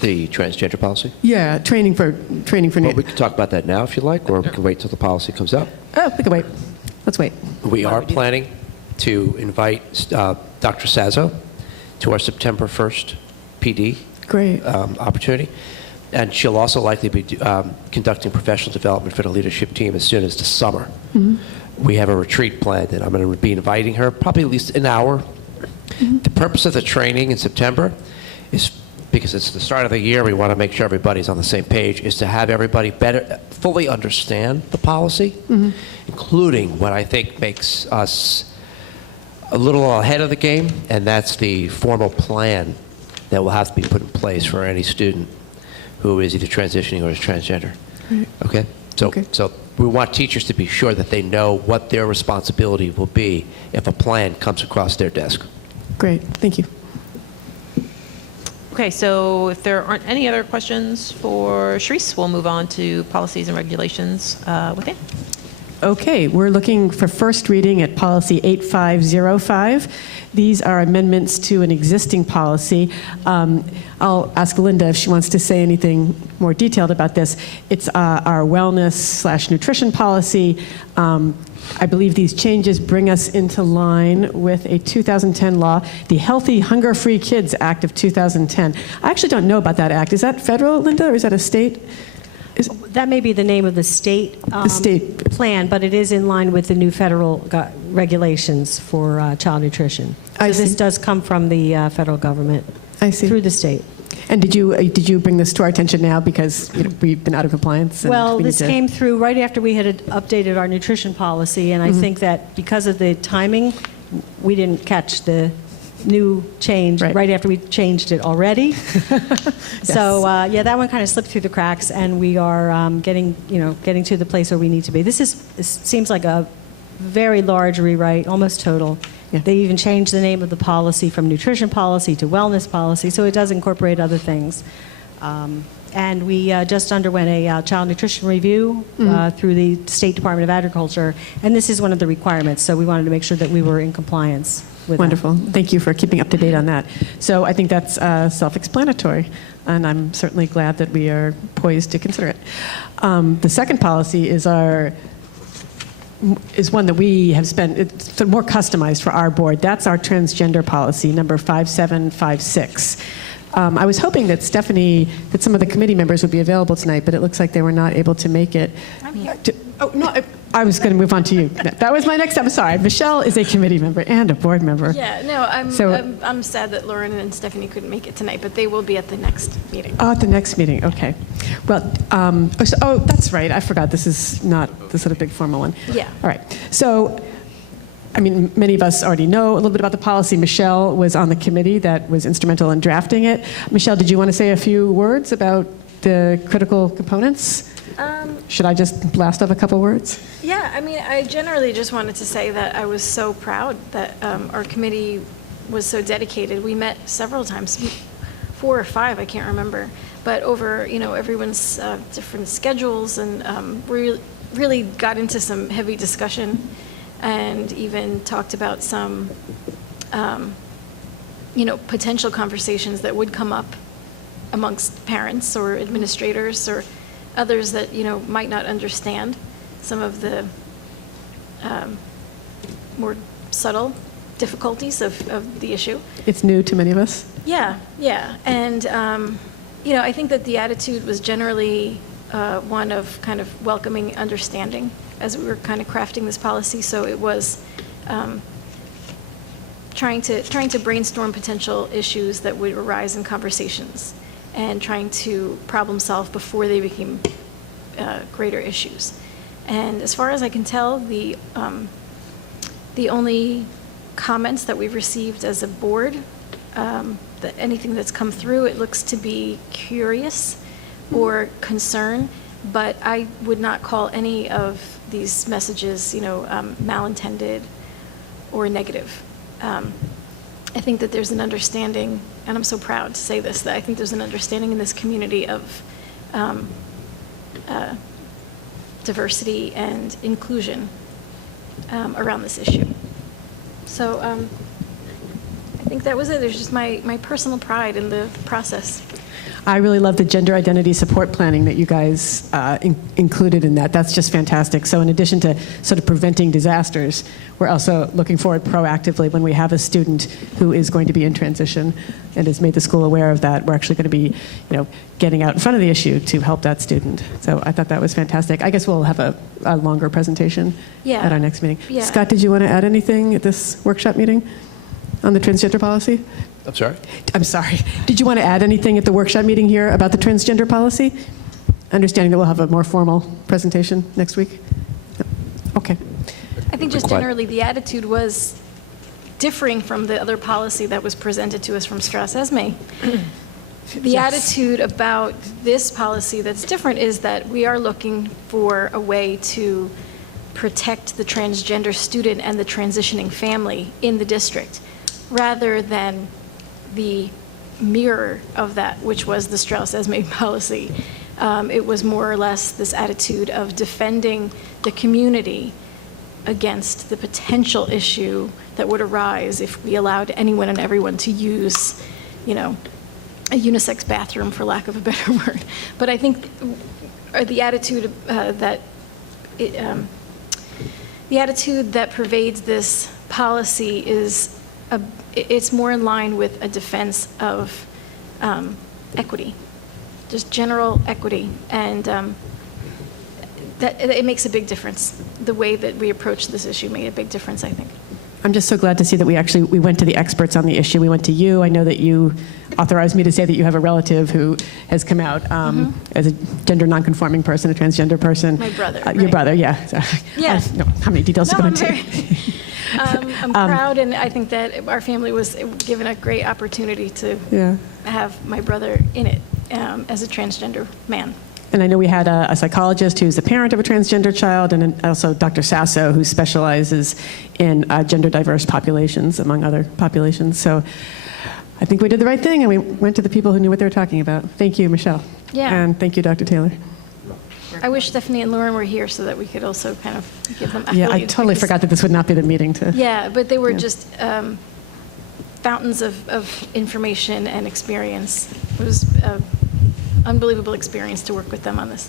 The transgender policy? Yeah, training for Well, we can talk about that now if you like, or we can wait till the policy comes up. Oh, we can wait. Let's wait. We are planning to invite Dr. Sazzo to our September 1st PD Great. Opportunity. And she'll also likely be conducting professional development for the leadership team as soon as the summer. We have a retreat planned, and I'm going to be inviting her probably at least an hour. The purpose of the training in September is, because it's the start of the year, we want to make sure everybody's on the same page, is to have everybody fully understand the policy, including what I think makes us a little ahead of the game, and that's the formal plan that will have to be put in place for any student who is either transitioning or is transgender. Okay? So we want teachers to be sure that they know what their responsibility will be if a plan comes across their desk. Great. Thank you. Okay, so if there aren't any other questions for Sharice, we'll move on to policies and regulations with Ann. Okay, we're looking for first reading at policy 8505. These are amendments to an existing policy. I'll ask Linda if she wants to say anything more detailed about this. It's our wellness/nutrition policy. I believe these changes bring us into line with a 2010 law, the Healthy Hunger-Free Kids Act of 2010. I actually don't know about that act. Is that federal, Linda, or is that a state? That may be the name of the state plan, but it is in line with the new federal regulations for child nutrition. So this does come from the federal government. I see. Through the state. And did you bring this to our attention now because we've been out of compliance? And Well, we need this came through right after we had updated our nutrition policy, and I think that because of the timing, we didn't catch the new change right after we changed it already. So yeah, that one kind of slipped through the cracks, and we are getting to the place where we need to be. This seems like a very large rewrite, almost total. Yeah. They even changed the name of the policy from nutrition policy to wellness policy, so it does incorporate other things. And we just underwent a child nutrition review through the State Department of Agriculture, and this is one of the requirements, so we wanted to make sure that we were in compliance with Wonderful. That. Thank you for keeping up to date on that. So I think that's self-explanatory, and I'm certainly glad that we are poised to consider it. The second policy is one that we have spent, it's more customized for our board. That's our transgender policy, number 5756. I was hoping that that some of the committee members would be available tonight, but it looks like they were not able to make it. I'm here. I was going to move on to you. That was my next. I'm sorry. Michelle is a committee member and a board member. Yeah, no, I'm sad that Lauren and Stephanie couldn't make it tonight, but they will be at the next meeting. Oh, at the next meeting. Okay. Well, that's right. I forgot. This is not the sort of big formal one. Yeah. All right. So, I mean, many of us already know a little bit about the policy. Michelle was on the committee that was instrumental in drafting it. Michelle, did you want to say a few words about the critical components? Should I just blast off a couple words? Yeah, I mean, I generally just wanted to say that I was so proud that our committee was so dedicated. We met several times, 4 or 5, I can't remember, but over everyone's different schedules, and really got into some heavy discussion, and even talked about some potential conversations that would come up amongst parents or administrators or others that might not understand some of the more subtle difficulties of the issue. It's new to many of us. Yeah, and I think that the attitude was generally one of kind of welcoming understanding as we were kind of crafting this policy. So it was trying to brainstorm potential issues that would arise in conversations, and trying to problem solve before they became greater issues. And as far as I can tell, the only comments that we've received as a board, that anything that's come through, it looks to be curious or concern, but I would not call any of these messages, malintended or negative. I think that there's an understanding, and I'm so proud to say this, that I think there's an understanding in this community of diversity and inclusion around this issue. So I think that was it. There's just my personal pride in the process. I really love the gender identity support planning that you guys included in that. That's just fantastic. So in addition to sort of preventing disasters, we're also looking forward proactively when we have a student who is going to be in transition and has made the school aware of that. We're actually going to be, getting out in front of the issue to help that student. So I thought that was fantastic. I guess we'll have a longer presentation at our next meeting. Yeah. Scott, did you want to add anything at this workshop meeting on the transgender policy? I'm sorry? I'm sorry. Did you want to add anything at the workshop meeting here about the transgender policy? Understanding that we'll have a more formal presentation next week? Okay. I think just generally the attitude was differing from the other policy that was presented to us from Strauss-Esme. The attitude about this policy that's different is that we are looking for a way to protect the transgender student and the transitioning family in the district, rather than the mirror of that, which was the Strauss-Esme policy. It was more or less this attitude of defending the community against the potential issue that would arise if we allowed anyone and everyone to use, a unisex bathroom, for lack of a better word. But I think the attitude that pervades this policy is it's more in line with a defense of equity, just general equity, and that it makes a big difference. The way that we approach this issue made a big difference, I think. I'm just so glad to see that we went to the experts on the issue. We went to you. I know that you authorized me to say that you have a relative who has come out as a gender nonconforming person, a transgender person. My brother. Your right? brother, yeah. Yeah. No, how many details to go I'm into? I'm proud, and I think that our family was given a great opportunity to have my brother in it as a transgender man. And I know we had a psychologist who's the parent of a transgender child, and then also Dr. Sasso, who specializes in gender diverse populations, among other populations. So I think we did the right thing, and we went to the people who knew what they were talking about. Thank you, Michelle. Yeah. And thank you, Dr. Taylor. I wish Stephanie and Lauren were here so that we could also kind of give them accolades. Yeah, I totally forgot that this would not be the meeting to... Yeah, but they were just fountains of information and experience. It was an unbelievable experience to work with them on this.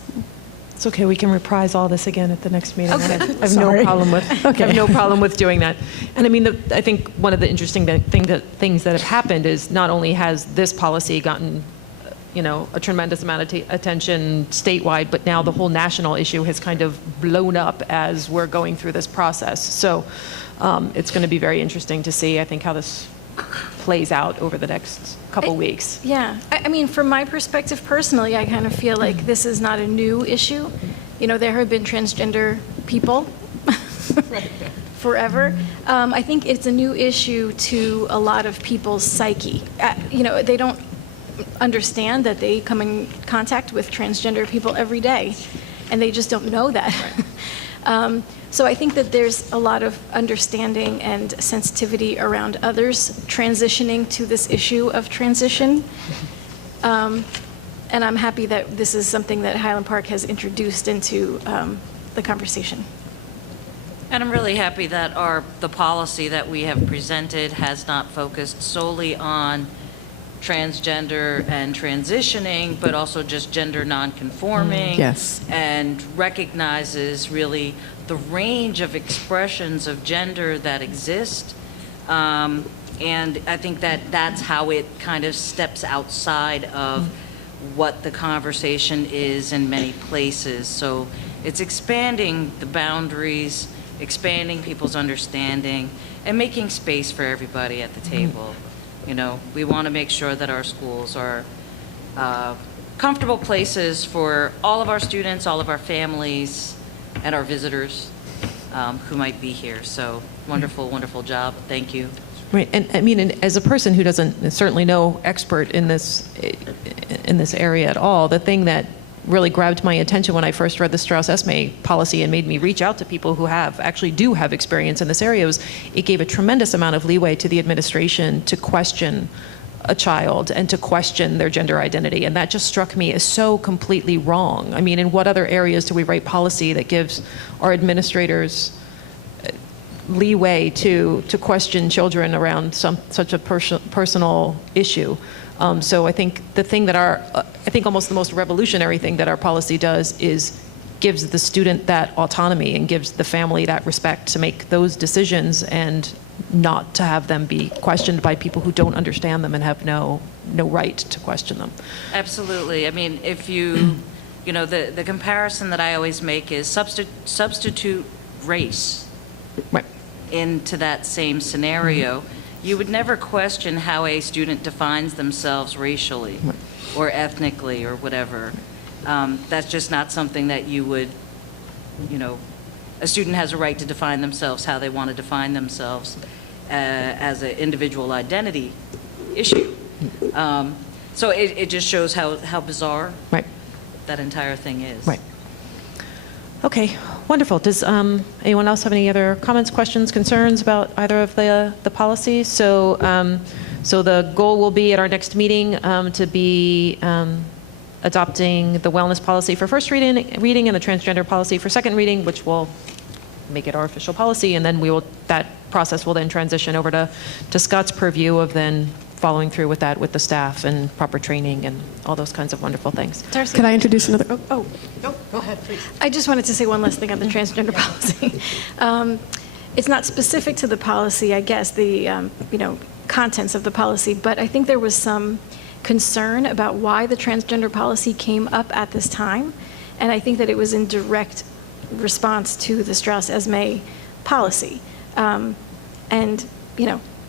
It's okay, we can reprise all this again at the next meeting. Okay. I have Sorry. no problem with, I have no problem with doing that. And I mean, I think one of the interesting things that have happened is not only has this policy gotten, a tremendous amount of attention statewide, but now the whole national issue has kind of blown up as we're going through this process. So it's going to be very interesting to see, I think, how this plays out over the next couple weeks. Yeah, I mean, from my perspective personally, I kind of feel like this is not a new issue. There have been transgender people forever. I think it's a new issue to a lot of people's psyche. They don't understand that they come in contact with transgender people every day, and they just don't know that. So I think that there's a lot of understanding and sensitivity around others transitioning to this issue of transition. And I'm happy that this is something that Highland Park has introduced into the conversation. And I'm really happy that the policy that we have presented has not focused solely on transgender and transitioning, but also just gender nonconforming. Yes. And recognizes really the range of expressions of gender that exist. And I think that that's how it kind of steps outside of what the conversation is in many places. So it's expanding the boundaries, expanding people's understanding, and making space for everybody at the table. We want to make sure that our schools are comfortable places for all of our students, all of our families, and our visitors who might be here. So wonderful, wonderful job. Thank you. Right, and I mean, and as a person who doesn't, certainly no expert in this area at all, the thing that really grabbed my attention when I first read the Strauss-Esme policy and made me reach out to people who actually do have experience in this area was it gave a tremendous amount of leeway to the administration to question a child and to question their gender identity. And that just struck me as so completely wrong. I mean, in what other areas do we write policy that gives our administrators leeway to question children around such a personal issue? So I think the thing that I think almost the most revolutionary thing that our policy does is gives the student that autonomy and gives the family that respect to make those decisions and not to have them be questioned by people who don't understand them and have no right to question them. Absolutely. I mean, if you know, the comparison that I always make is substitute race Right. into that same scenario. You would never question how a student defines themselves racially or ethnically or whatever. That's just not something that you would, you know, a student has a right to define themselves how they want to define themselves as an individual identity issue. So it just shows how bizarre that entire thing is. Right. Okay, wonderful. Does anyone else have any other comments, questions, concerns about either of the policies? So, so the goal will be at our next meeting to be adopting the wellness policy for first reading and the transgender policy for second reading, which will make it our official policy, and then that process will then transition over to Scott's purview of then following through with that with the staff and proper training and all those kinds of wonderful things. Could I introduce another? No, go ahead, please. I just wanted to say one last thing on the transgender policy. It's not specific to the policy, I guess, the contents of the policy, but I think there was some concern about why the transgender policy came up at this time, and I think that it was in direct response to the Strauss-Esme policy.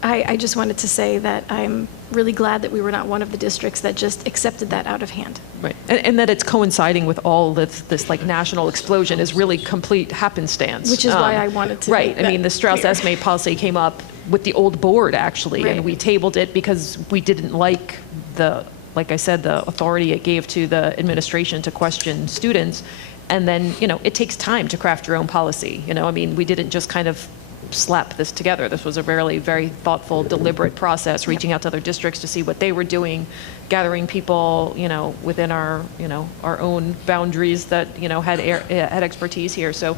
I just wanted to say that I'm really glad that we were not one of the districts that just accepted that out of hand. Right, and that it's coinciding with all this like national explosion is really complete happenstance. Which is why I wanted to Right, make I mean, the that Strauss-Esme clear. policy came up with the old board, actually, Right. and we tabled it because we didn't like like I said, the authority it gave to the administration to question students. And then, it takes time to craft your own policy. I mean, we didn't just kind of slap this together. This was a very, very thoughtful, deliberate process, reaching out to other districts to see what they were doing, gathering people, within our own boundaries that, had expertise here. So,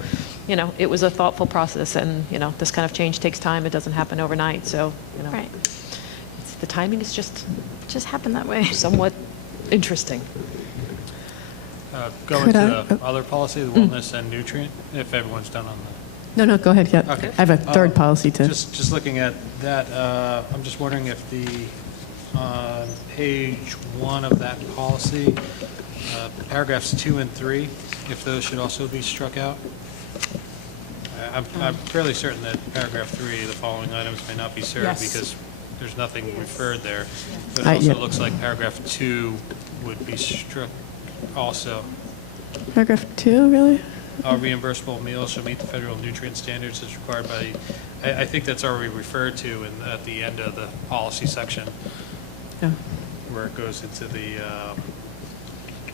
it was a thoughtful process, and, this kind of change takes time. It doesn't happen overnight. So, Right. the timing is just happened that way. somewhat interesting. Going Could to I- the other policy, the wellness and nutrient, if everyone's done on that. No, go ahead. Yeah. Okay. I have a third policy to. Just looking at that, I'm just wondering if on page 1 of that policy, paragraphs 2 and 3, if those should also be struck out. I'm fairly certain that paragraph 3, the following items may not be served Yes. because there's nothing referred there. But Yeah. it also looks like paragraph 2 would be struck also. Paragraph 2, really? Reimbursable meals shall meet the federal nutrient standards as required by, I think that's already referred to at the end of the policy section, Yeah. where it goes into the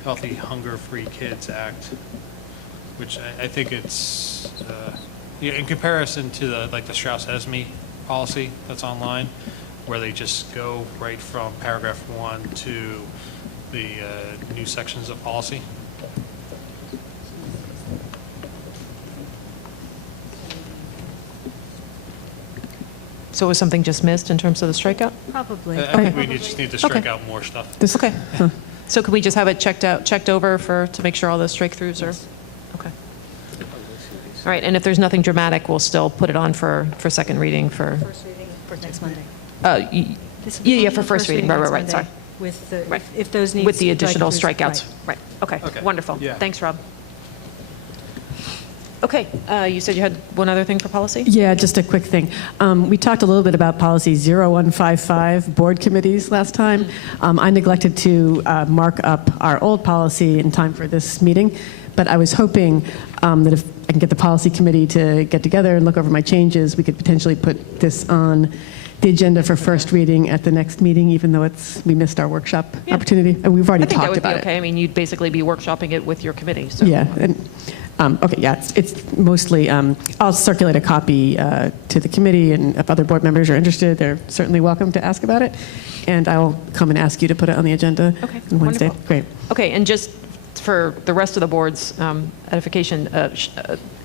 Healthy Hunger-Free Kids Act, which I think it's, in comparison to the Strauss-Esme policy that's online, where they just go right from paragraph 1 to the new sections of policy. So was something just missed in terms of the strikeout? Probably. I think we just need to strike out more stuff. Okay. So could we just have it checked over to make sure all those strike-throughs are? Okay. All right, and if there's nothing dramatic, we'll still put it on for second reading for. First reading for next Monday. Yeah, for first reading, right, sorry. With the, Right. if those need. With the additional strike-throughs, strikeouts. right. Right, okay, Okay. wonderful. Yeah. Thanks, Rob. Okay, you said you had one other thing for policy? Yeah, just a quick thing. We talked a little bit about policy 0155, board committees, last time. I neglected to mark up our old policy in time for this meeting, but I was hoping that if I can get the policy committee to get together and look over my changes, we could potentially put this on the agenda for first reading at the next meeting, even though we missed our workshop opportunity. And we've already I think that talked would be about okay. it. I mean, you'd basically be workshopping it with your committee, so. Yeah, and Okay, yeah, it's mostly, I'll circulate a copy to the committee, and if other board members are interested, they're certainly welcome to ask about it. And I'll come and ask you to put it on the agenda on Wednesday. Wonderful. Great. Okay, and just for the rest of the board's edification,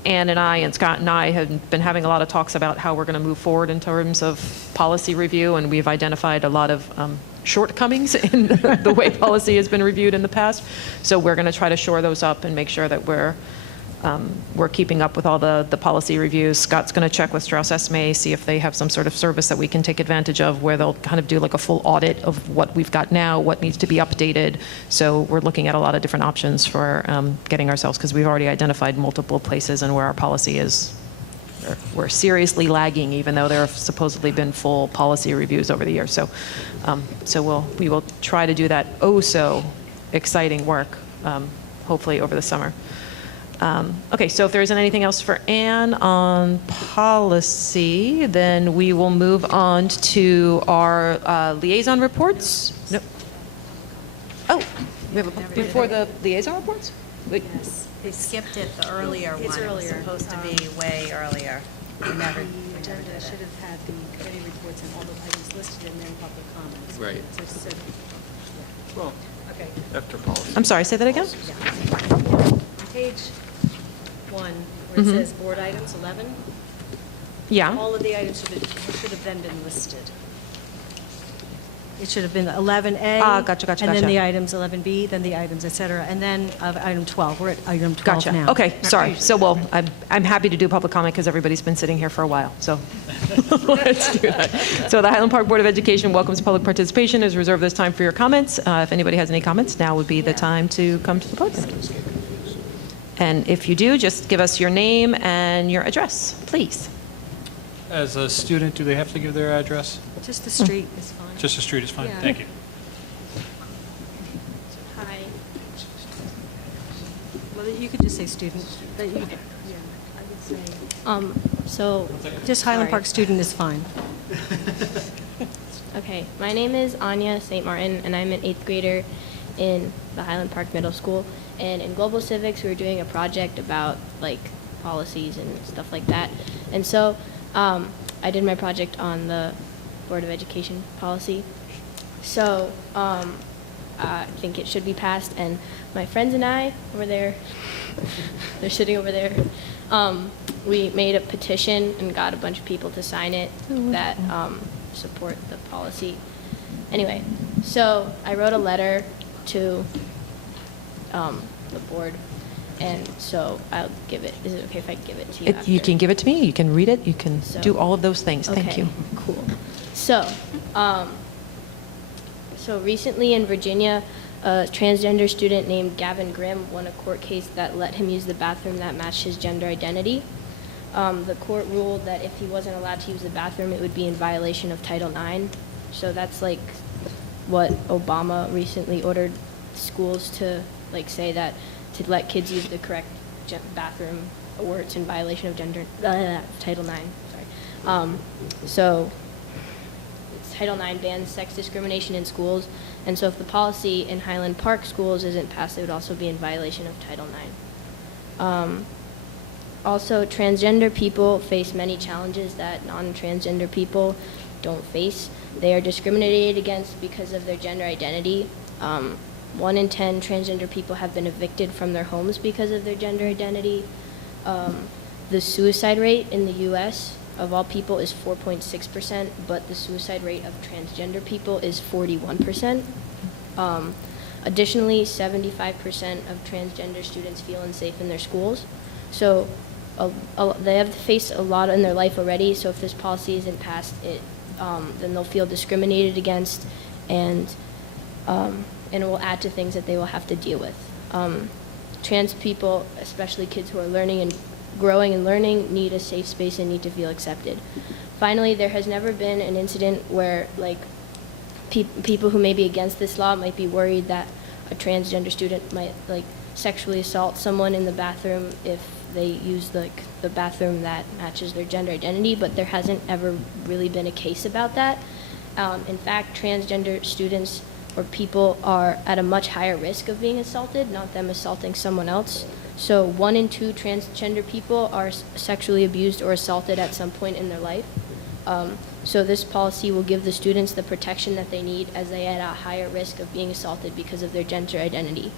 Ann and I and Scott and I have been having a lot of talks about how we're going to move forward in terms of policy review, and we've identified a lot of shortcomings in the way policy has been reviewed in the past. So we're going to try to shore those up and make sure that we're keeping up with all the policy reviews. Scott's going to check with Strauss Esme, see if they have some sort of service that we can take advantage of where they'll kind of do like a full audit of what we've got now, what needs to be updated. So we're looking at a lot of different options for getting ourselves, because we've already identified multiple places and where our policy is. We're seriously lagging, even though there have supposedly been full policy reviews over the years. So, we will try to do that so exciting work, hopefully over the summer. Okay, so if there isn't anything else for Ann on policy, then we will move on to our liaison reports. No. Oh, we have before the liaison reports? Wait. Yes, they skipped it, the earlier one. It's earlier. It was supposed to be way earlier. We never did it. should have had the committee reports and all the items listed and then public comments. Right. Well, Okay. after policy. I'm sorry, say that again? On page 1, where it says board items, 11, Yeah. all of the items should have then been listed. It should have been 11A. Gotcha. And then the items 11B, then the items, et cetera. And then item 12. We're at item 12 Gotcha. now. Okay, sorry. So, I'm happy to do public comment because everybody's been sitting here for a while, so let's do that. So the Highland Park Board of Education welcomes public participation, is reserved this time for your comments. If anybody has any comments, now would be the time to come to the podium. And if you do, just give us your name and your address, please. As a student, do they have to give their address? Just the street is fine. Just the street is fine? Yeah. Thank you. Hi. Well, you could just say student. But you, yeah, I would say. So, Just Highland sorry. Park student is fine. Okay, my name is Anya St. Martin, and I'm an 8th grader in the Highland Park Middle School. And in Global Civics, we were doing a project about, like, policies and stuff like that. And so, I did my project on the Board of Education policy. So, I think it should be passed, and my friends and I over there, they're sitting over there, we made a petition and got a bunch of people to sign it that support the policy. Anyway, so I wrote a letter to the board, and so I'll give it. Is it okay if I give it to you after? You can give it to me, you can read it, you can do all of those things. Thank Okay, you. cool. So, so recently in Virginia, a transgender student named Gavin Grimm won a court case that let him use the bathroom that matched his gender identity. The court ruled that if he wasn't allowed to use the bathroom, it would be in violation of Title IX. So that's like what Obama recently ordered schools to like say that to let kids use the correct bathroom, or it's in violation of Title IX. Sorry. So Title IX bans sex discrimination in schools, and so if the policy in Highland Park schools isn't passed, it would also be in violation of Title IX. Also, transgender people face many challenges that non-transgender people don't face. They are discriminated against because of their gender identity. 1 in 10 transgender people have been evicted from their homes because of their gender identity. The suicide rate in the U.S. of all people is 4.6%, but the suicide rate of transgender people is 41%. Additionally, 75% of transgender students feel unsafe in their schools. So they have to face a lot in their life already, so if this policy isn't passed, then they'll feel discriminated against, and it will add to things that they will have to deal with. Trans people, especially kids who are learning and growing and learning, need a safe space and need to feel accepted. Finally, there has never been an incident where like people who may be against this law might be worried that a transgender student might like sexually assault someone in the bathroom if they use like the bathroom that matches their gender identity, but there hasn't ever really been a case about that. In fact, transgender students or people are at a much higher risk of being assaulted, not them assaulting someone else. So 1 in 2 transgender people are sexually abused or assaulted at some point in their life. So this policy will give the students the protection that they need as they are at a higher risk of being assaulted because of their gender identity.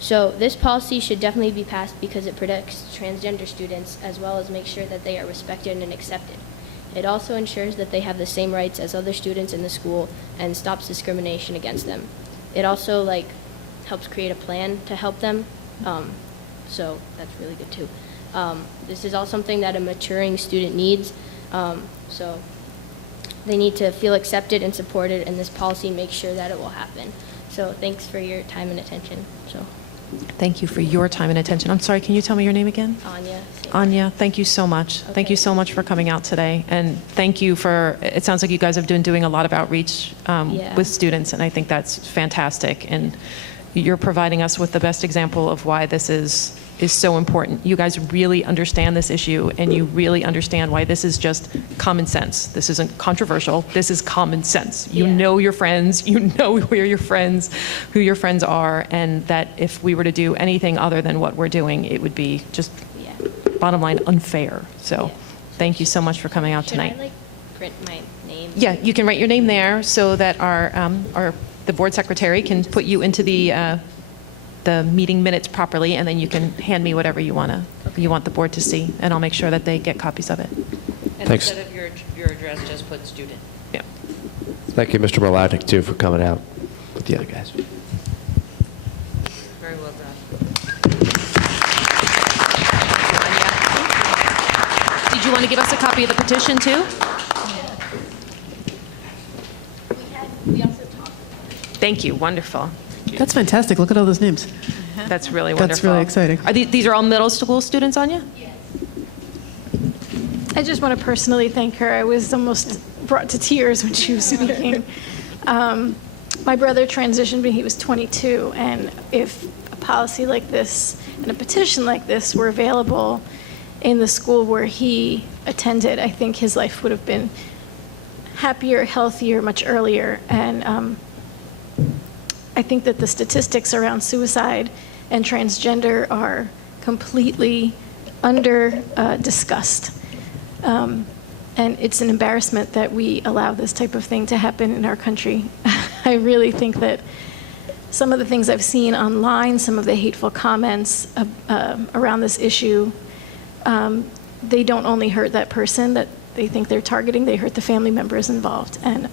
So this policy should definitely be passed because it protects transgender students as well as makes sure that they are respected and accepted. It also ensures that they have the same rights as other students in the school and stops discrimination against them. It also helps create a plan to help them, so that's really good too. This is all something that a maturing student needs, so they need to feel accepted and supported, and this policy makes sure that it will happen. So thanks for your time and attention. Thank you for your time and attention. I'm sorry, can you tell me your name again? Anya. Anya, thank you so much. Thank you so much for coming out today. And thank you for, it sounds like you guys have been doing a lot of outreach with students, and I think that's fantastic. And you're providing us with the best example of why this is so important. You guys really understand this issue, and you really understand why this is just common sense. This isn't controversial. This is common sense. You know your friends. You know who your friends are, and that if we were to do anything other than what we're doing, it would be just, bottom line, unfair. So thank you so much for coming out tonight. Should I print my name? Yeah, you can write your name there so that the board secretary can put you into the meeting minutes properly, and then you can hand me whatever you want the board to see, and I'll make sure that they get copies of it. And Thanks. instead of your address, just put student. Yeah. Thank you, Mr. Maladnik, too, for coming out with the other guys. Very well done. Did you want to give us a copy of the petition too? We also talked. Thank you, wonderful. That's fantastic. Look at all those names. That's really wonderful. That's really exciting. Are these are all middle school students, Anya? Yes. I just want to personally thank her. I was almost brought to tears when she was speaking. My brother transitioned when he was 22, and if a policy like this and a petition like this were available in the school where he attended, I think his life would have been happier, healthier, much earlier. And I think that the statistics around suicide and transgender are completely discussed. And it's an embarrassment that we allow this type of thing to happen in our country. I really think that some of the things I've seen online, some of the hateful comments around this issue, they don't only hurt that person that they think they're targeting, they hurt the family members involved. And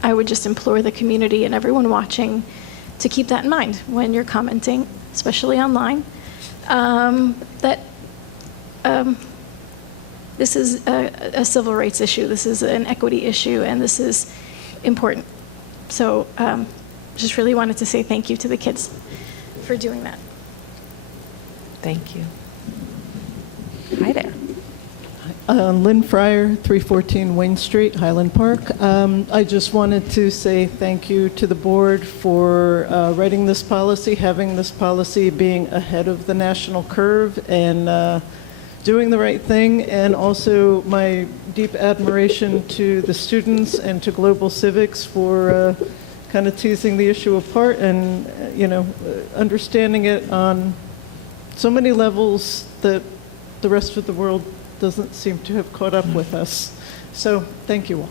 I would just implore the community and everyone watching to keep that in mind when you're commenting, especially online, that this is a civil rights issue, this is an equity issue, and this is important. So just really wanted to say thank you to the kids for doing that. Thank you. Hi there. Lynn Fryer, 314 Wayne Street, Highland Park. I just wanted to say thank you to the board for writing this policy, having this policy being ahead of the national curve, and doing the right thing, and also my deep admiration to the students and to Global Civics for kind of teasing the issue apart and, understanding it on so many levels that the rest of the world doesn't seem to have caught up with us. So thank you all.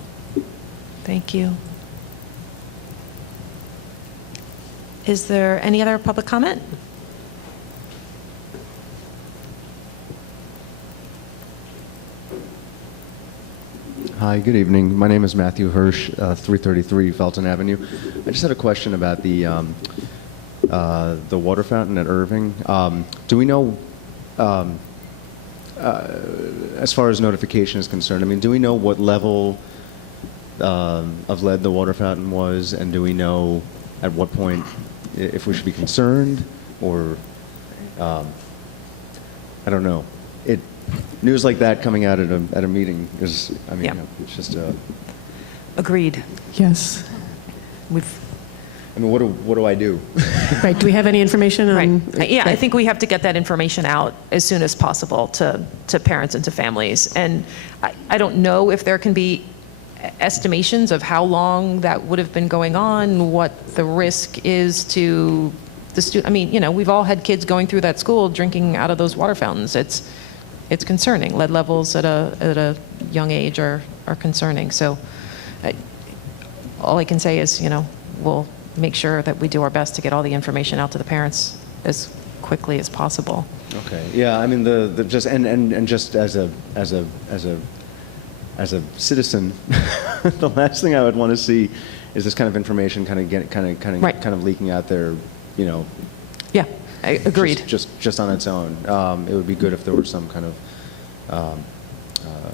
Thank you. Is there any other public comment? Hi, good evening. My name is Matthew Hirsch, 333 Felton Avenue. I just had a question about the water fountain at Irving. Do we know, as far as notification is concerned, do we know what level of lead the water fountain was, and do we know at what point if we should be concerned, or I don't know. News like that coming out at a meeting is, it's just Agreed. Yes. what do I do? Right. Do we have any information on? Right. Yeah, I think we have to get that information out as soon as possible to parents and to families. And I don't know if there can be estimations of how long that would have been going on, what the risk is to I mean, we've all had kids going through that school drinking out of those water fountains. It's concerning. Lead levels at a young age are concerning. So all I can say is, we'll make sure that we do our best to get all the information out to the parents as quickly as possible. Okay. Yeah. I mean, the just and just as a citizen, the last thing I would want to see is this kind of information kind of leaking out there. Yeah. Agreed. Just on its own. It would be good if there were some kind of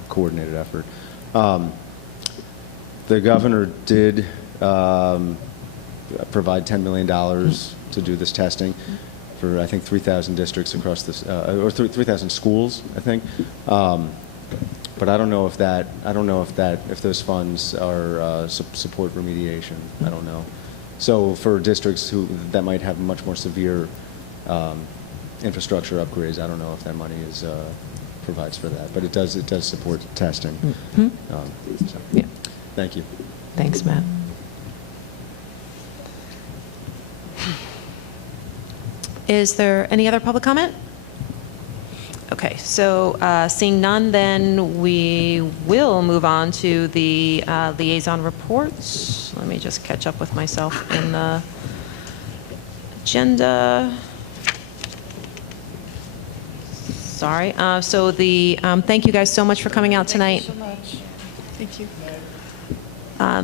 coordinated effort. The governor did provide $10 million to do this testing for, I think, 3,000 districts across this, or 3,000 schools, I think. But I don't know if if those funds are support remediation. I don't know. So for districts that might have much more severe infrastructure upgrades, I don't know if that money provides for that. But it does support testing. Mm-hmm. So. Yeah. Thank you. Thanks, Matt. Is there any other public comment? Okay, so seeing none, then we will move on to the liaison reports. Let me just catch up with myself in the agenda. Sorry. So thank you guys so much for coming out tonight. Thank you so much. Thank you.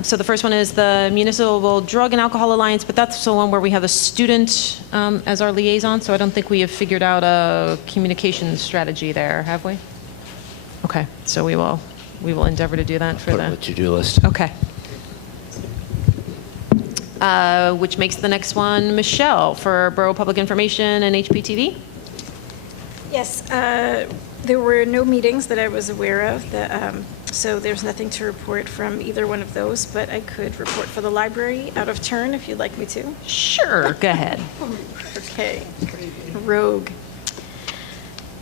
So the first one is the Municipal Drug and Alcohol Alliance, but that's the one where we have a student as our liaison, so I don't think we have figured out a communication strategy there, have we? Okay, so we will endeavor to do that for Put it on the to-do list. Okay. Which makes the next one Michelle for Borough Public Information and HPTV. Yes, there were no meetings that I was aware of, so there's nothing to report from either one of those, but I could report for the library out of turn if you'd like me to. Sure, go ahead. Okay, rogue.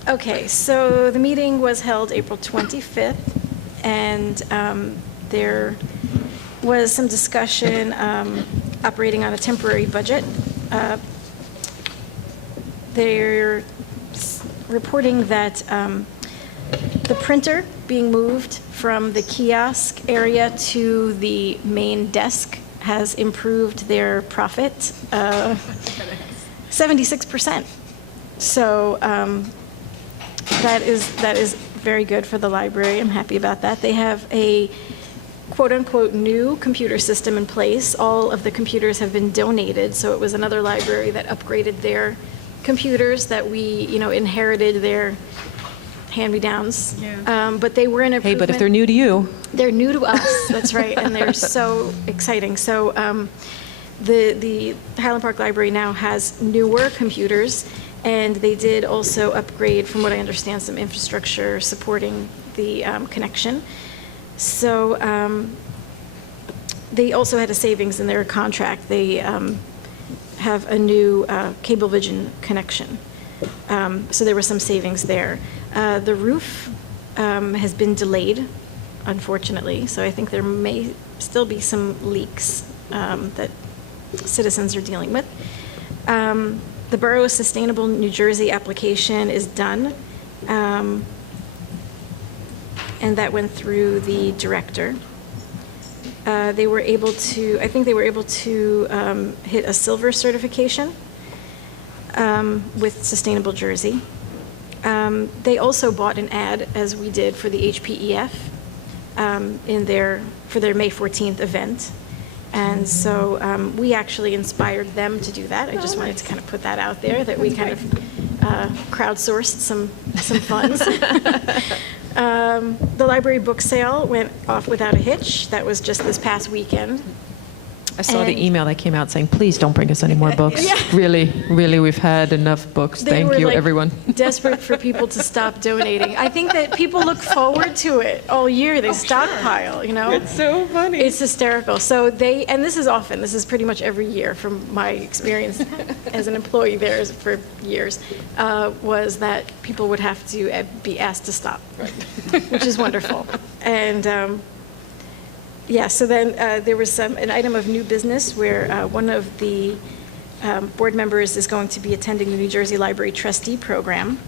Okay, so the meeting was held April 25th, and there was some discussion operating on a temporary budget. They're reporting that the printer being moved from the kiosk area to the main desk has improved their profit 76%. So that is very good for the library. I'm happy about that. They have a quote-unquote new computer system in place. All of the computers have been donated, so it was another library that upgraded their computers that we, inherited their hand-me-downs. Yeah. But they were an improvement. Hey, but if they're new to you. They're new to us, that's right, and they're so exciting. So the Highland Park Library now has newer computers, and they did also upgrade, from what I understand, some infrastructure supporting the connection. So they also had a savings in their contract. They have a new Cablevision connection. So there was some savings there. The roof has been delayed, unfortunately, so I think there may still be some leaks that citizens are dealing with. The Borough's Sustainable New Jersey application is done, and that went through the director. They were able to, I think they were able to hit a silver certification with Sustainable Jersey. They also bought an ad, as we did, for the HPEF for their May 14th event. And so we actually inspired them to do that. I just wanted to kind of put that out there, that we kind of crowdsourced some funds. The library book sale went off without a hitch. That was just this past weekend. I saw the email that came out saying, please don't bring us any more books. Yeah. Really, we've had enough books. Thank you, everyone. Desperate for people to stop donating. I think that people look forward to it all year. They stockpile, It's so funny. It's hysterical. So and this is pretty much every year from my experience as an employee there for years, was that people would have to be asked to stop, which is wonderful. And yeah, so then there was an item of new business where one of the board members is going to be attending the New Jersey Library Trustee Program.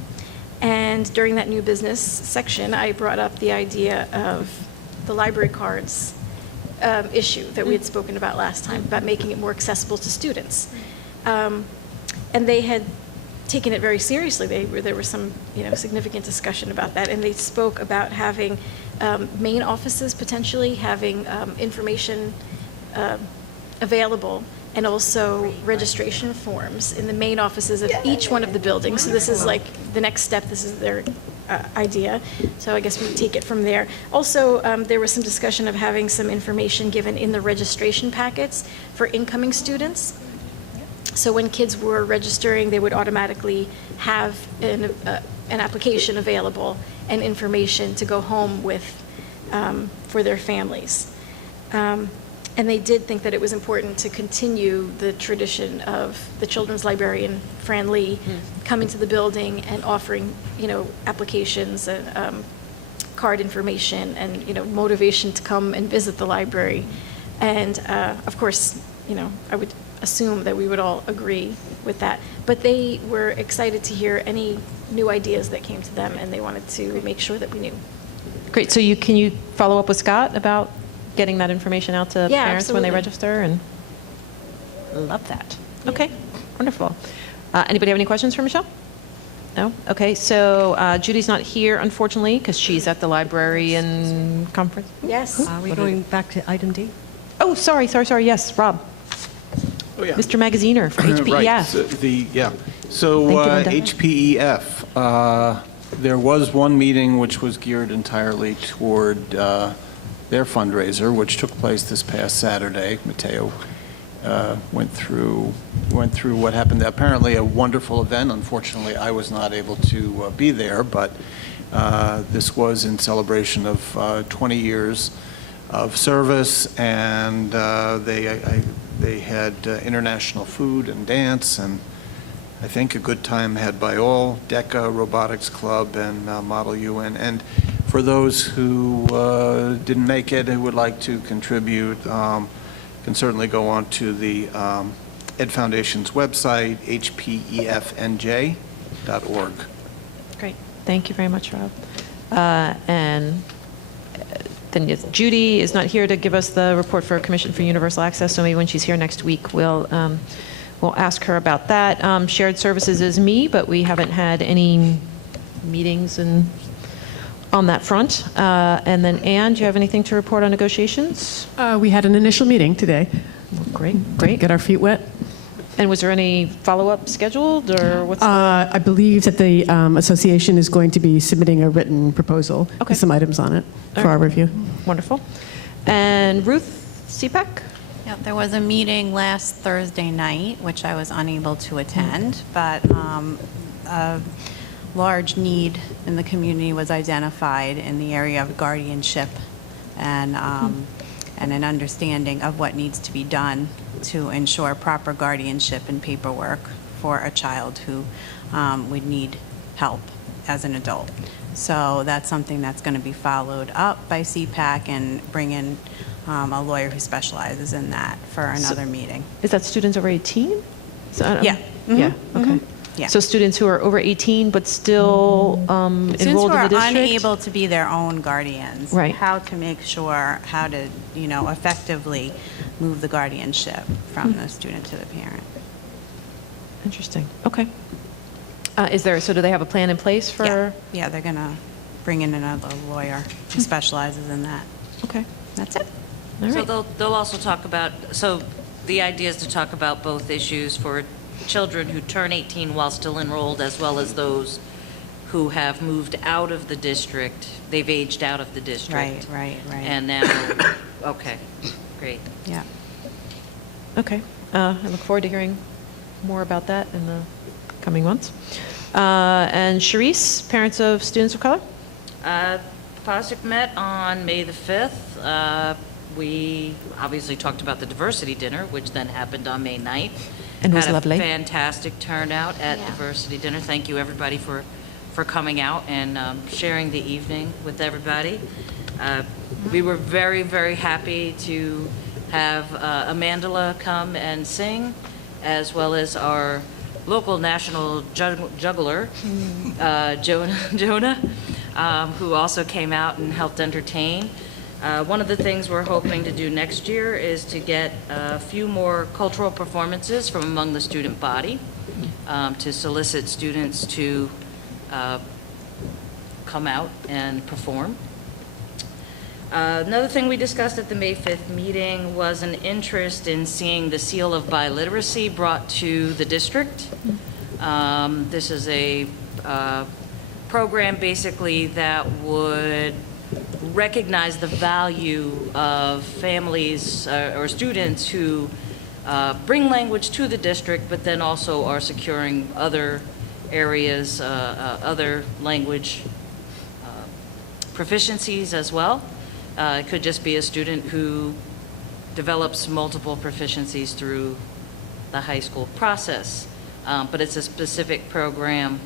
And during that new business section, I brought up the idea of the library cards issue that we had spoken about last time, about making it more accessible to students. And they had taken it very seriously. There was some, significant discussion about that, and they spoke about having main offices potentially having information available, and also registration forms in the main offices of each one of the buildings. So this is like the next step. This is their idea. So I guess we take it from there. Also, there was some discussion of having some information given in the registration packets for incoming students. So when kids were registering, they would automatically have an application available and information to go home with for their families. And they did think that it was important to continue the tradition of the children's librarian, Fran Lee, coming to the building and offering, applications and card information and, motivation to come and visit the library. And of course, I would assume that we would all agree with that. But they were excited to hear any new ideas that came to them, and they wanted to make sure that we knew. Great. So can you follow up with Scott about getting that information out to parents when they register? And love that. Okay, wonderful. Anybody have any questions for Michelle? No? Okay, so Judy's not here, unfortunately, because she's at the librarian conference. Yes. Are we going back to item D? Oh, sorry. Yes, Rob. Oh, yeah. Mr. Magaziner from HPEF. Right. So HPEF, there was one meeting which was geared entirely toward their fundraiser, which took place this past Saturday. Mateo went through what happened. Apparently a wonderful event. Unfortunately, I was not able to be there, but this was in celebration of 20 years of service, and they had international food and dance, and I think a good time had by all, DECA, Robotics Club, and Model UN. And for those who didn't make it, who would like to contribute, can certainly go on to the Ed Foundation's website, hpefnj.org. Great. Thank you very much, Rob. And then yes, Judy is not here to give us the report for Commission for Universal Access, so maybe when she's here next week, we'll ask her about that. Shared services is me, but we haven't had any meetings on that front. And then Anne, do you have anything to report on negotiations? We had an initial meeting today. Great. Get our feet wet. And was there any follow-up scheduled, or what's I believe that the association is going to be submitting a written proposal with some items on it for our review. Wonderful. And Ruth, CPAC? Yeah, there was a meeting last Thursday night, which I was unable to attend, but a large need in the community was identified in the area of guardianship and an understanding of what needs to be done to ensure proper guardianship and paperwork for a child who would need help as an adult. So that's something that's going to be followed up by CPAC and bring in a lawyer who specializes in that for another meeting. Is that students over 18? Yeah. Yeah, okay. Yeah. So students who are over 18 but still enrolled in the district? Students who are unable to be their own guardians. Right. How to make sure, how to, effectively move the guardianship from the student to the parent. Interesting. Okay. So do they have a plan in place for? Yeah, they're going to bring in another lawyer who specializes in that. Okay. That's it. All So right. they'll also talk about, so the idea is to talk about both issues for children who turn 18 while still enrolled, as well as those who have moved out of the district. They've aged out of the district. Right. And now, okay, great. Yeah. Okay. I look forward to hearing more about that in the coming months. And Charisse, parents of students of color? POSIC met on May the 5th. We obviously talked about the diversity dinner, which then happened on May 9th. And was Had a lovely. fantastic turnout at diversity dinner. Thank you, everybody, for coming out and sharing the evening with everybody. We were very, very happy to have Amandla come and sing as well as our local national juggler, Jonah, who also came out and helped entertain. One of the things we're hoping to do next year is to get a few more cultural performances from among the student body, to solicit students to come out and perform. Another thing we discussed at the May 5th meeting was an interest in seeing the seal of biliteracy brought to the district. This is a program basically that would recognize the value of families or students who bring language to the district, but then also are securing other areas, other language proficiencies as well. It could just be a student who develops multiple proficiencies through the high school process, but it's a specific program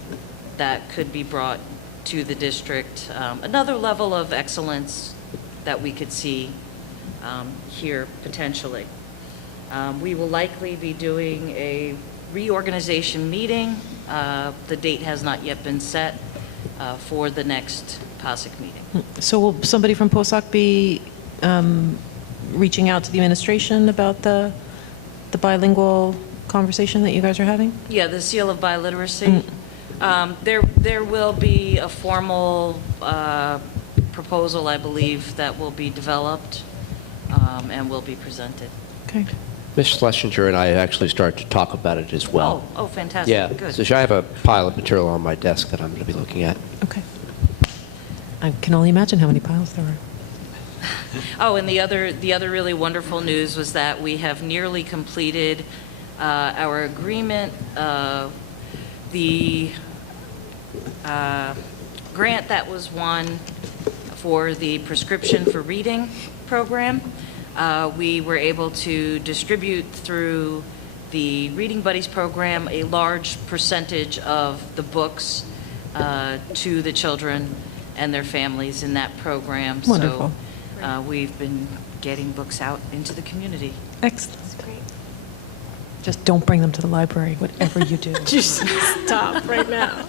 that could be brought to the district. Another level of excellence that we could see here potentially. We will likely be doing a reorganization meeting. The date has not yet been set for the next POSIC meeting. So will somebody from POSOC be reaching out to the administration about the bilingual conversation that you guys are having? Yeah, the seal of biliteracy. There will be a formal proposal, I believe, that will be developed and will be presented. Okay. Ms. Schlesinger and I actually started to talk about it as well. Oh, fantastic. Yeah, Good. so I have a pile of material on my desk that I'm going to be looking at. Okay. I can only imagine how many piles there are. Oh, and the other really wonderful news was that we have nearly completed our agreement. The grant that was won for the prescription for reading program, we were able to distribute through the Reading Buddies program a large percentage of the books to the children and their families in that program. Wonderful. So we've been getting books out into the community. Excellent. Just don't bring them to the library, whatever you do. Just stop right now.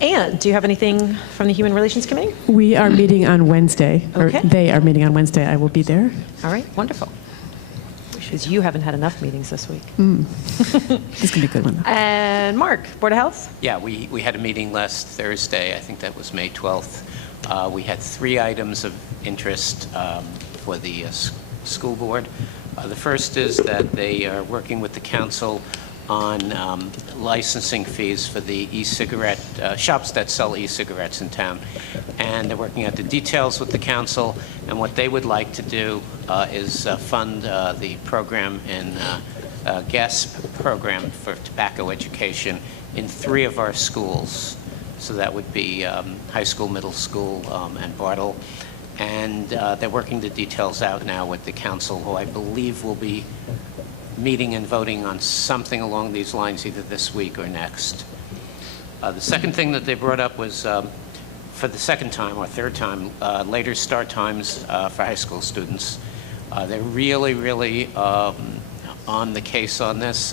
Anne, do you have anything from the Human Relations Committee? We are meeting on Wednesday. Okay. Or they are meeting on Wednesday. I will be there. All right, wonderful. Because you haven't had enough meetings this week. This can be a good one. And Mark, Board of Health? Yeah, we had a meeting last Thursday, I think that was May 12th. We had 3 items of interest for the school board. The first is that they are working with the council on licensing fees for the e-cigarette shops that sell e-cigarettes in town. And they're working out the details with the council, and what they would like to do is fund the program in GASP program for tobacco education in 3 of our schools. So that would be high school, middle school, and Bartle. And they're working the details out now with the council, who I believe will be meeting and voting on something along these lines either this week or next. The second thing that they brought up was, for the second time or third time, later start times for high school students. They're really, really on the case on this,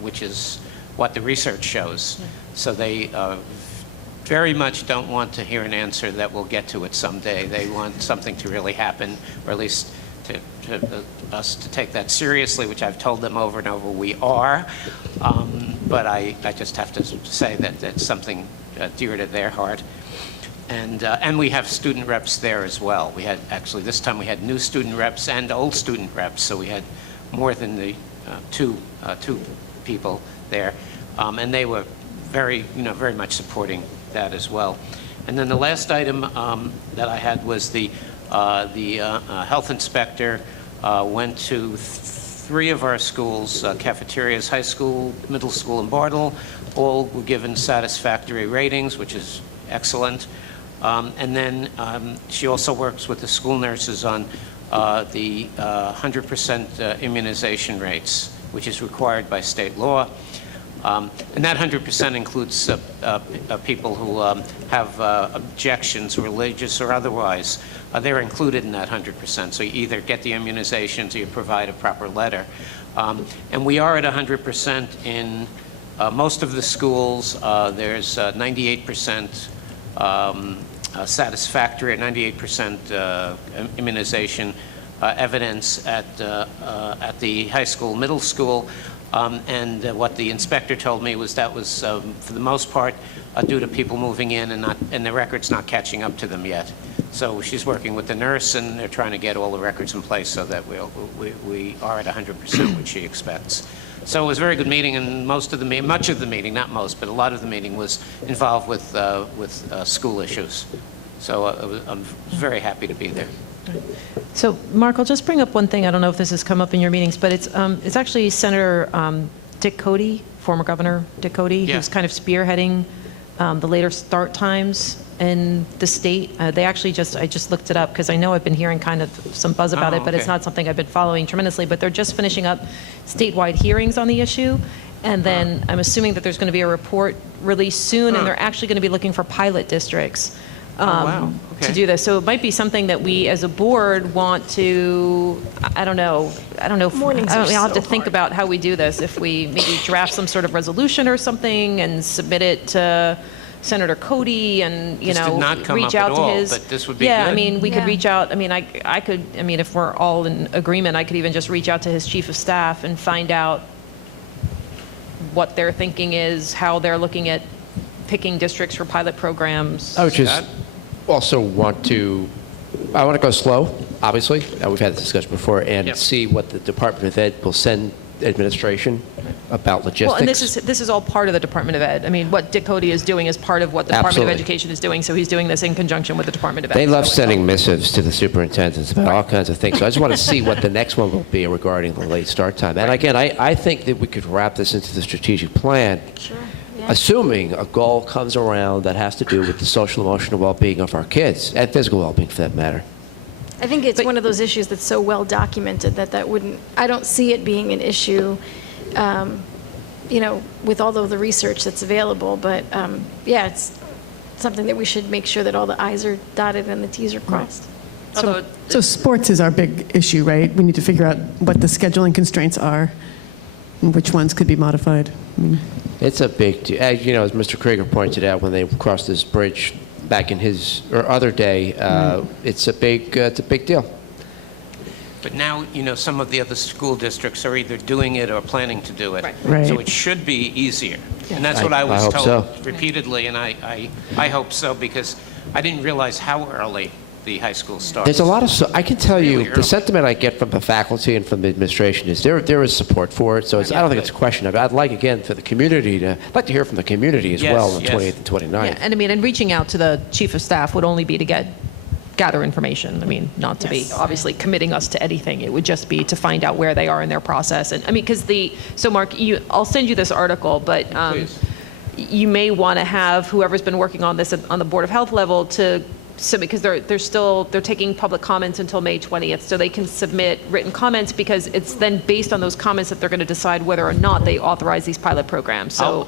which is what the research shows. So they very much don't want to hear an answer that we'll get to it someday. They want something to really happen, or at least to us to take that seriously, which I've told them over and over we are. But I just have to say that that's something dear to their heart. And we have student reps there as well. We had, actually, this time we had new student reps and old student reps, so we had more than the two people there. And they were very much supporting that as well. And then the last item that I had was the health inspector went to 3 of our schools, cafeterias, high school, middle school, and Bartle. All were given satisfactory ratings, which is excellent. And then she also works with the school nurses on the 100% immunization rates, which is required by state law. And that 100% includes people who have objections, religious or otherwise. They're included in that 100%. So you either get the immunizations or you provide a proper letter. And we are at 100% in most of the schools. There's 98% satisfactory, 98% immunization evidence at the high school, middle school. And what the inspector told me was that was, for the most part, due to people moving in and the records not catching up to them yet. So she's working with the nurse, and they're trying to get all the records in place so that we are at 100%, which she expects. So it was a very good meeting, and much of the meeting, not most, but a lot of the meeting was involved with school issues. So I'm very happy to be there. So, Mark, I'll just bring up one thing. I don't know if this has come up in your meetings, but it's actually Senator Dick Cody, former Governor Dick Cody, who's kind of spearheading the later start times in the state. They actually I just looked it up because I know I've been hearing kind of some buzz about it, but it's not something I've been following tremendously. But they're just finishing up statewide hearings on the issue. And then I'm assuming that there's going to be a report released soon, and they're actually going to be looking for pilot districts. To do this. So it might be something that we as a board want to, I don't know. I'll have to think about how we do this. If we maybe draft some sort of resolution or something and submit it to Senator Cody and, This did not come reach up out at to all, his. but this would be Yeah, good. I mean, we could reach out. I mean, I could, if we're all in agreement, I could even just reach out to his chief of staff and find out what their thinking is, how they're looking at picking districts for pilot programs. I would just also want to go slow, obviously. We've had this discussion before, and see what the Department of Ed will send administration about logistics. Well, and this is all part of the Department of Ed. I mean, what Dick Cody is doing is part of what the Department of Education is doing, so he's doing this in conjunction with the Department of Ed. They love sending missives to the superintendents about all kinds of things. So I just want to see what the next one will be regarding the late start time. And again, I think that we could wrap this into the strategic plan. Sure. Assuming a goal comes around that has to do with the social emotional well-being of our kids, and physical well-being for that matter. I think it's one of those issues that's so well documented that wouldn't, I don't see it being an issue, with all of the research that's available. But yeah, it's something that we should make sure that all the I's are dotted and the T's are crossed. So sports is our big issue, right? We need to figure out what the scheduling constraints are and which ones could be modified. It's a big deal. As Mr. Krieger pointed out when they crossed this bridge back in his or other day, it's a big deal. But now, some of the other school districts are either doing it or planning to do it. Right. So it should be easier. And that's what I was hope told so. repeatedly, and I hope so, because I didn't realize how early the high school starts. There's a lot of, I can tell you, Really the early. sentiment I get from the faculty and from the administration is there is support for it. So I don't think it's a question of it. I'd like, again, for the community I'd like to hear from the community as well on the 28th and 29th. Yeah, and reaching out to the chief of staff would only be to gather information. Not to be obviously committing us to anything. It would just be to find out where they are in their process. And so Mark, I'll send you this article, but you may want to have whoever's been working on this on the Board of Health level to submit, because they're taking public comments until May 20th, so they can submit written comments, because it's then based on those comments that they're going to decide whether or not they authorize these pilot programs. So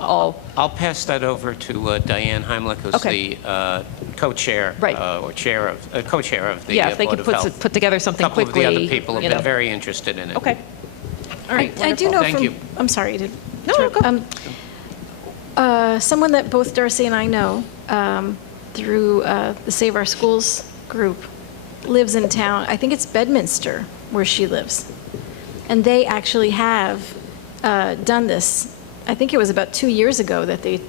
I'll pass that over to Diane Heimlich, who's the co-chair or chair of the if they Board could of Health. put together something quickly. A couple of the other people have been very interested in it. Okay. All right. I do know Thank you. I'm sorry to No, go. someone that both Darcy and I know through the Save Our Schools group lives in town. I think it's Bedminster where she lives. And they actually have done this. I think it was about 2 years ago that they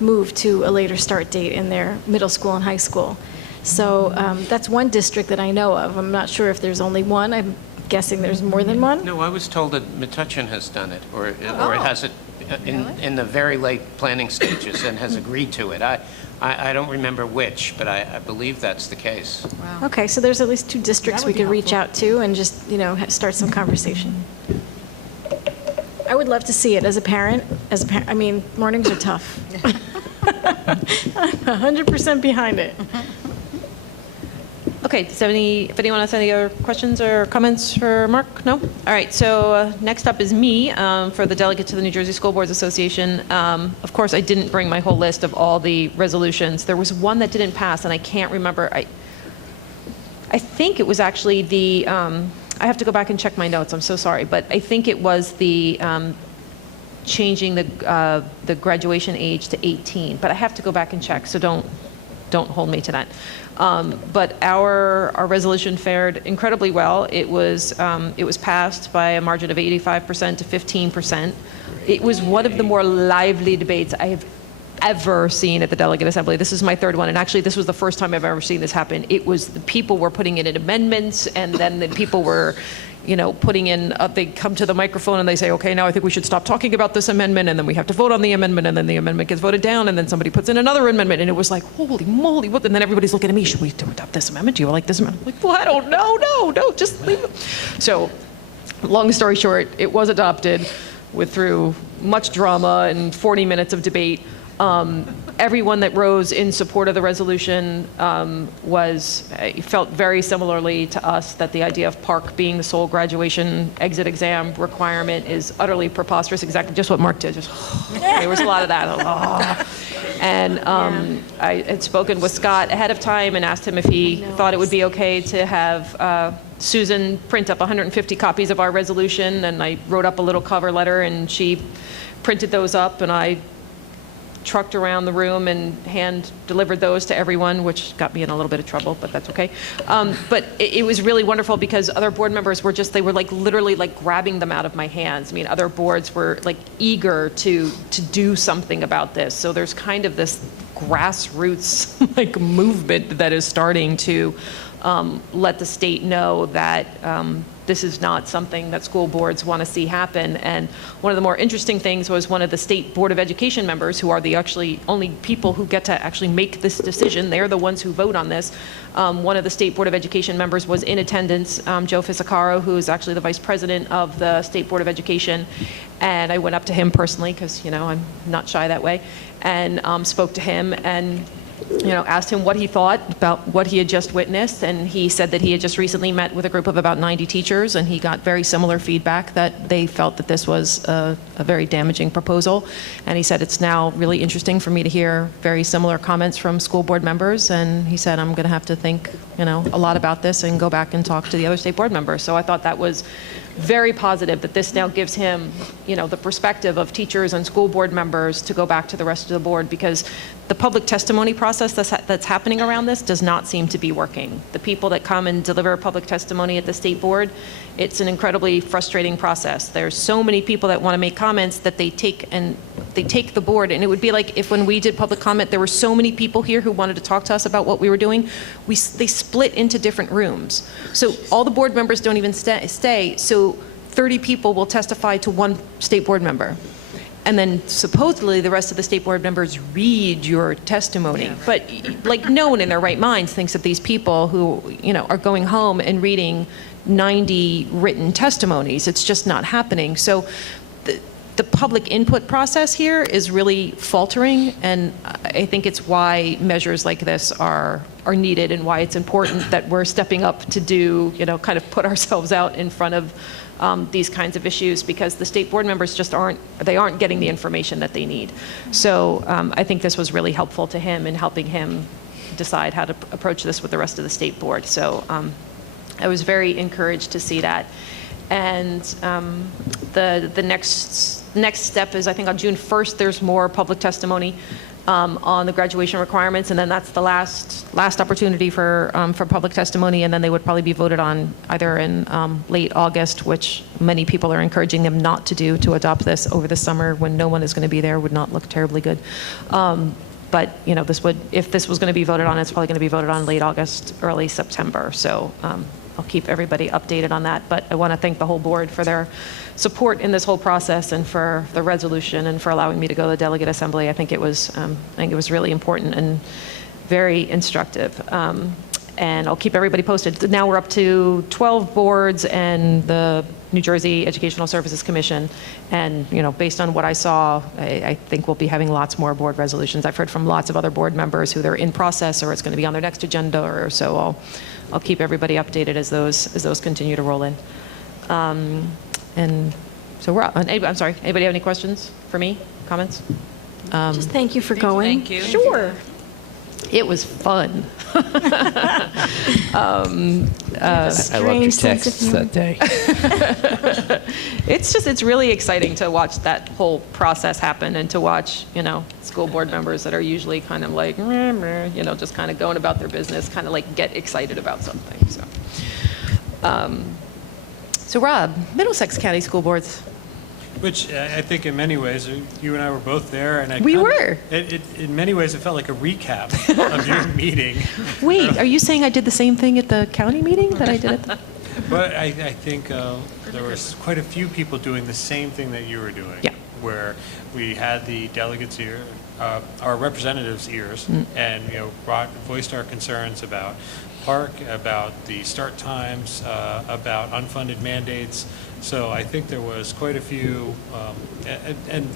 moved to a later start date in their middle school and high school. So that's one district that I know of. I'm not sure if there's only one. I'm guessing there's more than one. No, I was told that Metuchen has done it, or it has it in the very late planning stages and has agreed to it. I don't remember which, but I believe that's the case. Wow. Okay, so there's at least two districts we could reach out to and just, start some conversation. I would love to see it as a parent. I mean, mornings are tough. I'm 100% behind it. Okay, if anyone has any other questions or comments for Mark? No? All right, so next up is me for the delegate to the New Jersey School Boards Association. Of course, I didn't bring my whole list of all the resolutions. There was one that didn't pass, and I can't remember. I think it was actually the, I have to go back and check my notes, I'm so sorry, but I think it was the changing the graduation age to 18, but I have to go back and check, so don't hold me to that. But our resolution fared incredibly well. It was passed by a margin of 85% to 15%. It was one of the more lively debates I have ever seen at the Delegate Assembly. This is my third one, and actually this was the first time I've ever seen this happen. It was, the people were putting in amendments, and then the people were, putting in, they come to the microphone and they say, okay, now I think we should stop talking about this amendment, and then we have to vote on the amendment, and then the amendment gets voted down, and then somebody puts in another amendment, and it was like, holy moly, what? And then everybody's looking at me, should we adopt this amendment? Do you like this amendment? I'm like, well, I don't know, no, just leave it. So, long story short, it was adopted through much drama and 40 minutes of debate. Everyone that rose in support of the resolution felt very similarly to us, that the idea of Park being the sole graduation exit exam requirement is utterly preposterous. Exactly just what Mark did. There was a lot of that. And I had spoken with Scott ahead of time and asked him if he thought it would be okay to have Susan print up 150 copies of our resolution, and I wrote up a little cover letter, and she printed those up, and I trucked around the room and hand delivered those to everyone, which got me in a little bit of trouble, but that's okay. But it was really wonderful because other board members were they were like literally like grabbing them out of my hands. I mean, other boards were like eager to do something about this. So there's kind of this grassroots like movement that is starting to let the state know that this is not something that school boards want to see happen. And one of the more interesting things was one of the State Board of Education members, who are the actually only people who get to actually make this decision. They're the ones who vote on this. One of the State Board of Education members was in attendance, Joe Fisicaro, who is actually the vice president of the State Board of Education. And I went up to him personally, because, I'm not shy that way, and spoke to him and asked him what he thought about what he had just witnessed, and he said that he had just recently met with a group of about 90 teachers, and he got very similar feedback that they felt that this was a very damaging proposal. And he said it's now really interesting for me to hear very similar comments from school board members, and he said I'm going to have to think a lot about this and go back and talk to the other state board members. So I thought that was very positive, that this now gives him, the perspective of teachers and school board members to go back to the rest of the board, because the public testimony process that's happening around this does not seem to be working. The people that come and deliver public testimony at the state board, it's an incredibly frustrating process. There's so many people that want to make comments that they take the board, and it would be like if when we did public comment, there were so many people here who wanted to talk to us about what we were doing, they split into different rooms. So all the board members don't even stay, so 30 people will testify to one state board member. And then supposedly the rest of the state board members read your testimony. Yeah, right. But like no one in their right minds thinks that these people who, are going home and reading 90 written testimonies. It's just not happening. So the public input process here is really faltering, and I think it's why measures like this are needed, and why it's important that we're stepping up to do, kind of put ourselves out in front of these kinds of issues, because the state board members just aren't getting the information that they need. So I think this was really helpful to him in helping him decide how to approach this with the rest of the state board. So I was very encouraged to see that. And the next step is, I think on June 1st, there's more public testimony on the graduation requirements, and then that's the last opportunity for public testimony, and then they would probably be voted on either in late August, which many people are encouraging them not to do, to adopt this over the summer when no one is going to be there. Would not look terribly good. But if this was going to be voted on, it's probably going to be voted on late August, early September. So I'll keep everybody updated on that. But I want to thank the whole board for their support in this whole process, and for the resolution, and for allowing me to go to the delegate assembly. I think it was really important and very instructive. And I'll keep everybody posted. Now we're up to 12 boards, and the New Jersey Educational Services Commission. And, based on what I saw, I think we'll be having lots more board resolutions. I've heard from lots of other board members who they're in process or it's going to be on their next agenda, or so I'll keep everybody updated as those continue to roll in. And so I'm sorry, anybody have any questions for me, comments? Just thank you for going. Thank you. Sure. It was fun. I loved your texts that day. It's really exciting to watch that whole process happen and to watch, school board members that are usually kind of like, meh, meh, just kind of going about their business, kind of like get excited about something. So Rob, Middlesex County School Boards. Which I think in many ways, you and I were both there, and in many ways it felt like a recap of your meeting. Wait, are you saying I did the same thing at the county meeting that I did at the? But I think there was quite a few people doing the same thing that you were doing. Yeah. Where we had the delegates' ear, our representatives' ears, and voiced our concerns about park, about the start times, about unfunded mandates. So I think there was quite a few, and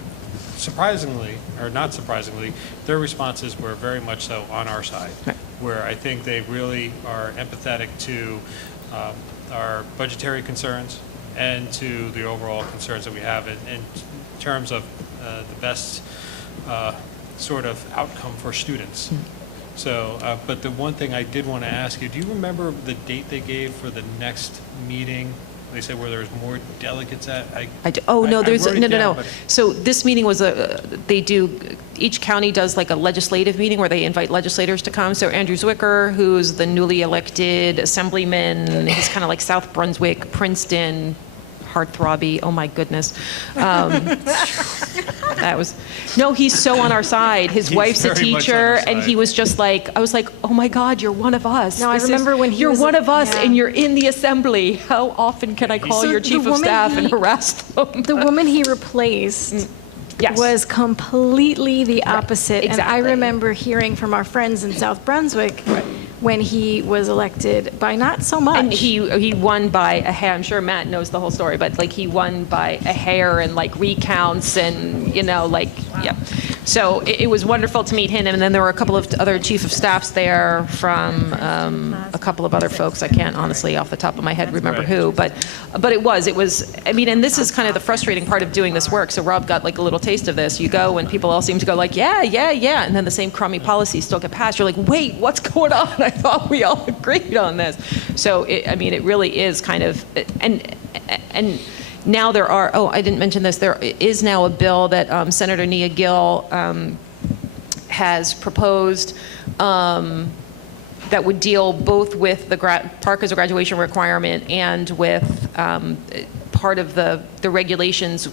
surprisingly, or not surprisingly, their responses were very much so on our side, where I think they really are empathetic to our budgetary concerns and to the overall concerns that we have in terms of the best sort of outcome for students. So, but the one thing I did want to ask you, do you remember the date they gave for the next meeting? They said where there's more delegates at? No. So this meeting was each county does like a legislative meeting where they invite legislators to come. So Andrew Zwicker, who's the newly elected assemblyman, he's kind of like South Brunswick, Princeton, heartthrobby, oh my goodness. He's so on our side. His wife's a teacher, and he was just like, I was like, oh my God, you're one of us. No, I remember when you're one of us, and you're in the assembly. How often can I call your chief of staff and harass them? The woman he replaced was completely the opposite. Exactly. And I remember hearing from our friends in South Brunswick when he was elected by not so much. And he won by a hair. I'm sure Matt knows the whole story, but like he won by a hair and like recounts and yeah. So it was wonderful to meet him. And then there were a couple of other chief of staffs there from a couple of other folks. I can't honestly off the top of my head remember who, but it was. I mean, and this is kind of the frustrating part of doing this work. So Rob got like a little taste of this. You go and people all seem to go like, yeah, and then the same crummy policies still get passed. You're like, wait, what's going on? I thought we all agreed on this. So it really is kind of and. Now there are, I didn't mention this, there is now a bill that Senator Nia Gill has proposed that would deal both with the park as a graduation requirement and with part of the regulations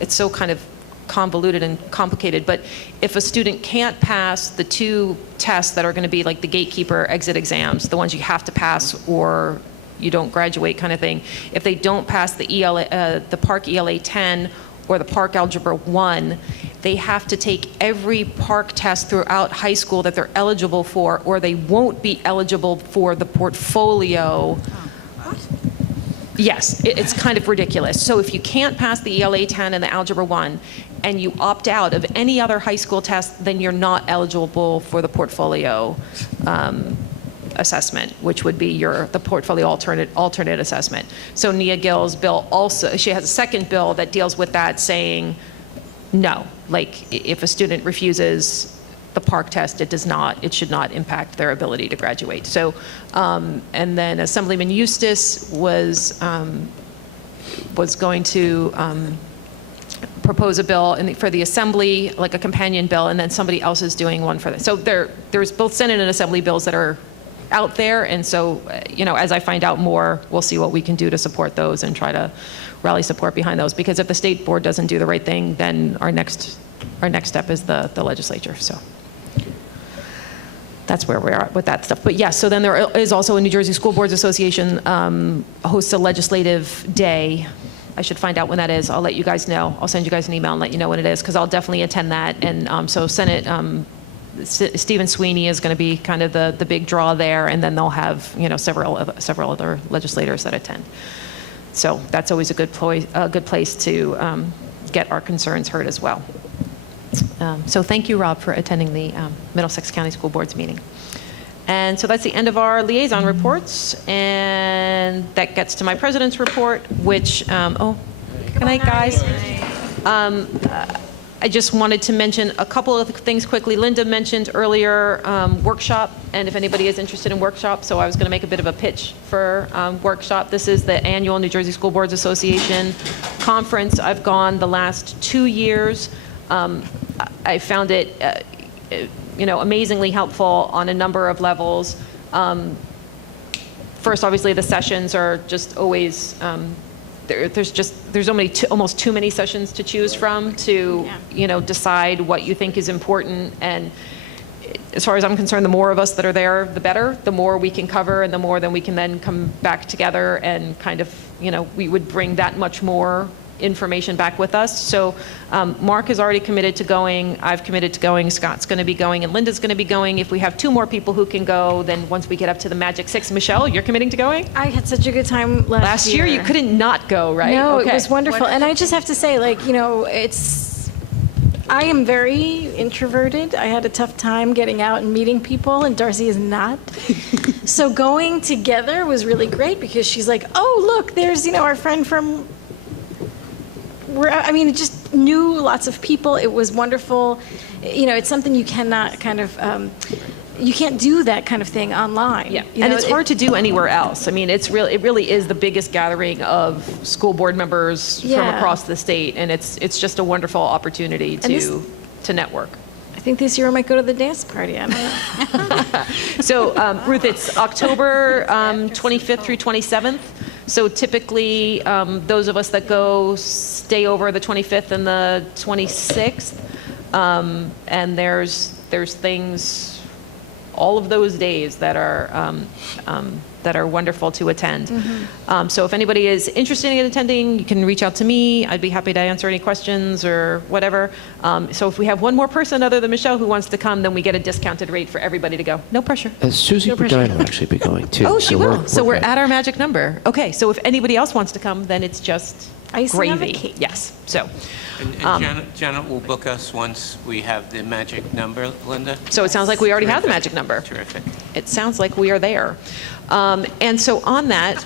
it's so kind of convoluted and complicated, but if a student can't pass the two tests that are going to be like the gatekeeper exit exams, the ones you have to pass or you don't graduate kind of thing. If they don't pass the Park ELA 10 or the Park Algebra 1, they have to take every Park test throughout high school that they're eligible for, or they won't be eligible for the portfolio. Yes, it's kind of ridiculous. So if you can't pass the ELA 10 and the Algebra 1, and you opt out of any other high school test, then you're not eligible for the portfolio assessment, which would be the portfolio alternate assessment. So Nia Gill's bill also, she has a second bill that deals with that, saying no, like if a student refuses the Park test, it should not impact their ability to graduate. So, and then Assemblyman Eustace was going to propose a bill for the Assembly, like a companion bill, and then somebody else is doing one for this. So there's both Senate and Assembly bills that are out there, and so as I find out more, we'll see what we can do to support those and try to rally support behind those, because if the state board doesn't do the right thing, then our next step is the legislature. So that's where we are with that stuff. But yes, so then there is also a New Jersey School Boards Association hosts a legislative day. I should find out when that is. I'll let you guys know. I'll send you guys an email and let you know when it is, because I'll definitely attend that. And so Senate Stephen Sweeney is going to be kind of the big draw there, and then they'll have, several other legislators that attend. So that's always a good place to get our concerns heard as well. So thank you, Rob, for attending the Middlesex County School Board's meeting. And so that's the end of our liaison reports, and that gets to my president's report, which, good night, guys. I just wanted to mention a couple of things quickly. Linda mentioned earlier workshop, and if anybody is interested in workshop, so I was going to make a bit of a pitch for workshop. This is the annual New Jersey School Boards Association conference. I've gone the last 2 years. I found it, amazingly helpful on a number of levels. First, obviously, the sessions are just always. There's almost too many sessions to choose from to decide what you think is important. And as far as I'm concerned, the more of us that are there, the better. The more we can cover, and the more then we can then come back together and kind of we would bring that much more information back with us. So Mark is already committed to going. I've committed to going. Scott's going to be going, and Linda's going to be going. If we have 2 more people who can go, then once we get up to the magic 6, Michelle, you're committing to going? I had such a good time last year. You couldn't not go, right? No, okay. It was wonderful. And I just have to say, I am very introverted. I had a tough time getting out and meeting people, and Darcy is not. So going together was really great, because she's like, oh, look, there's, our friend from... just knew lots of people. It was wonderful. It's something you cannot you can't do that kind of thing online. Yeah, and it's hard to do anywhere else. It really is the biggest gathering of school board members from across the state, and it's just a wonderful opportunity to network. I think this year I might go to the dance party. I don't know. So, Ruth, it's October 25th through 27th. So typically, those of us that go stay over the 25th and the 26th, and there's things all of those days that are wonderful to attend. Mm-hmm. So if anybody is interested in attending, you can reach out to me. I'd be happy to answer any questions or whatever. So if we have one more person other than Michelle who wants to come, then we get a discounted rate for everybody to go. No pressure. Susie Burdine will actually be going too. Oh, she will. So we're good. at our magic number. Okay, so if anybody else wants to come, then it's just icing on the gravy. cake. Yes. So. And Janet will book us once we have the magic number, Linda? So it sounds like we already have the magic number. Terrific. It sounds like we are there. And so on that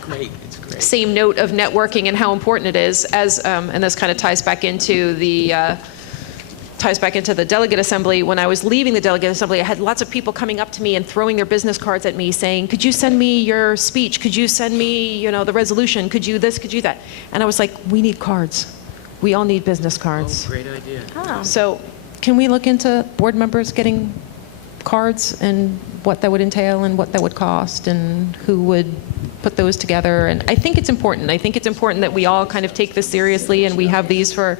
same note of networking and how important it is, and this kind of ties back into the delegate assembly. When I was leaving the delegate assembly, I had lots of people coming up to me and throwing their business cards at me saying, could you send me your speech? Could you send me, the resolution? Could you this? Could you that? And I was like, we need cards. We all need business cards. Oh, great idea. Oh. So can we look into board members getting cards and what that would entail and what that would cost and who would put those together? And I think it's important. I think it's important that we all kind of take this seriously and we have these for...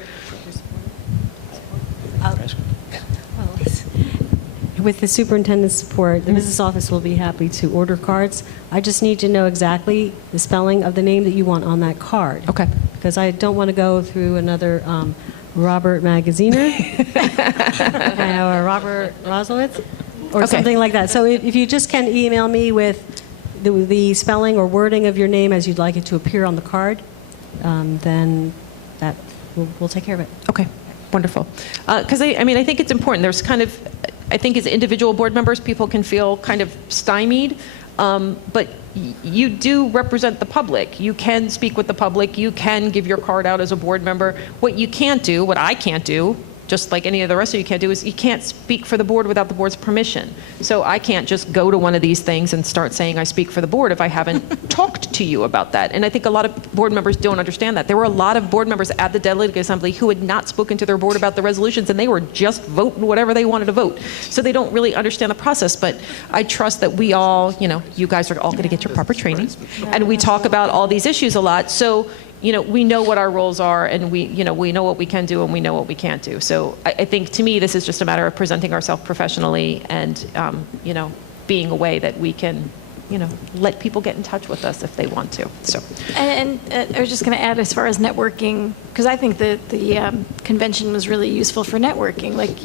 With the superintendent's support, the business office will be happy to order cards. I just need to know exactly the spelling of the name that you want on that card. Okay. Because I don't want to go through another Robert Magaziner or Robert Roslowitz or something like that. So if you just can email me with the spelling or wording of your name as you'd like it to appear on the card, then that we'll take care of it. Okay, wonderful. Because I think it's important. There's kind of, I think as individual board members, people can feel kind of stymied, but you do represent the public. You can speak with the public. You can give your card out as a board member. What you can't do, what I can't do, just like any of the rest of you can't do, is you can't speak for the board without the board's permission. So I can't just go to one of these things and start saying I speak for the board if I haven't talked to you about that. And I think a lot of board members don't understand that. There were a lot of board members at the delegate assembly who had not spoken to their board about the resolutions, and they were just voting whatever they wanted to vote. So they don't really understand the process. But I trust that we all, you guys are all going to get your proper training, and we talk about all these issues a lot. So we know what our roles are, and we know what we can do and we know what we can't do. So I think to me, this is just a matter of presenting ourselves professionally and, being a way that we can let people get in touch with us if they want to, so. And I was just going to add, as far as networking, because I think that the convention was really useful for networking, like,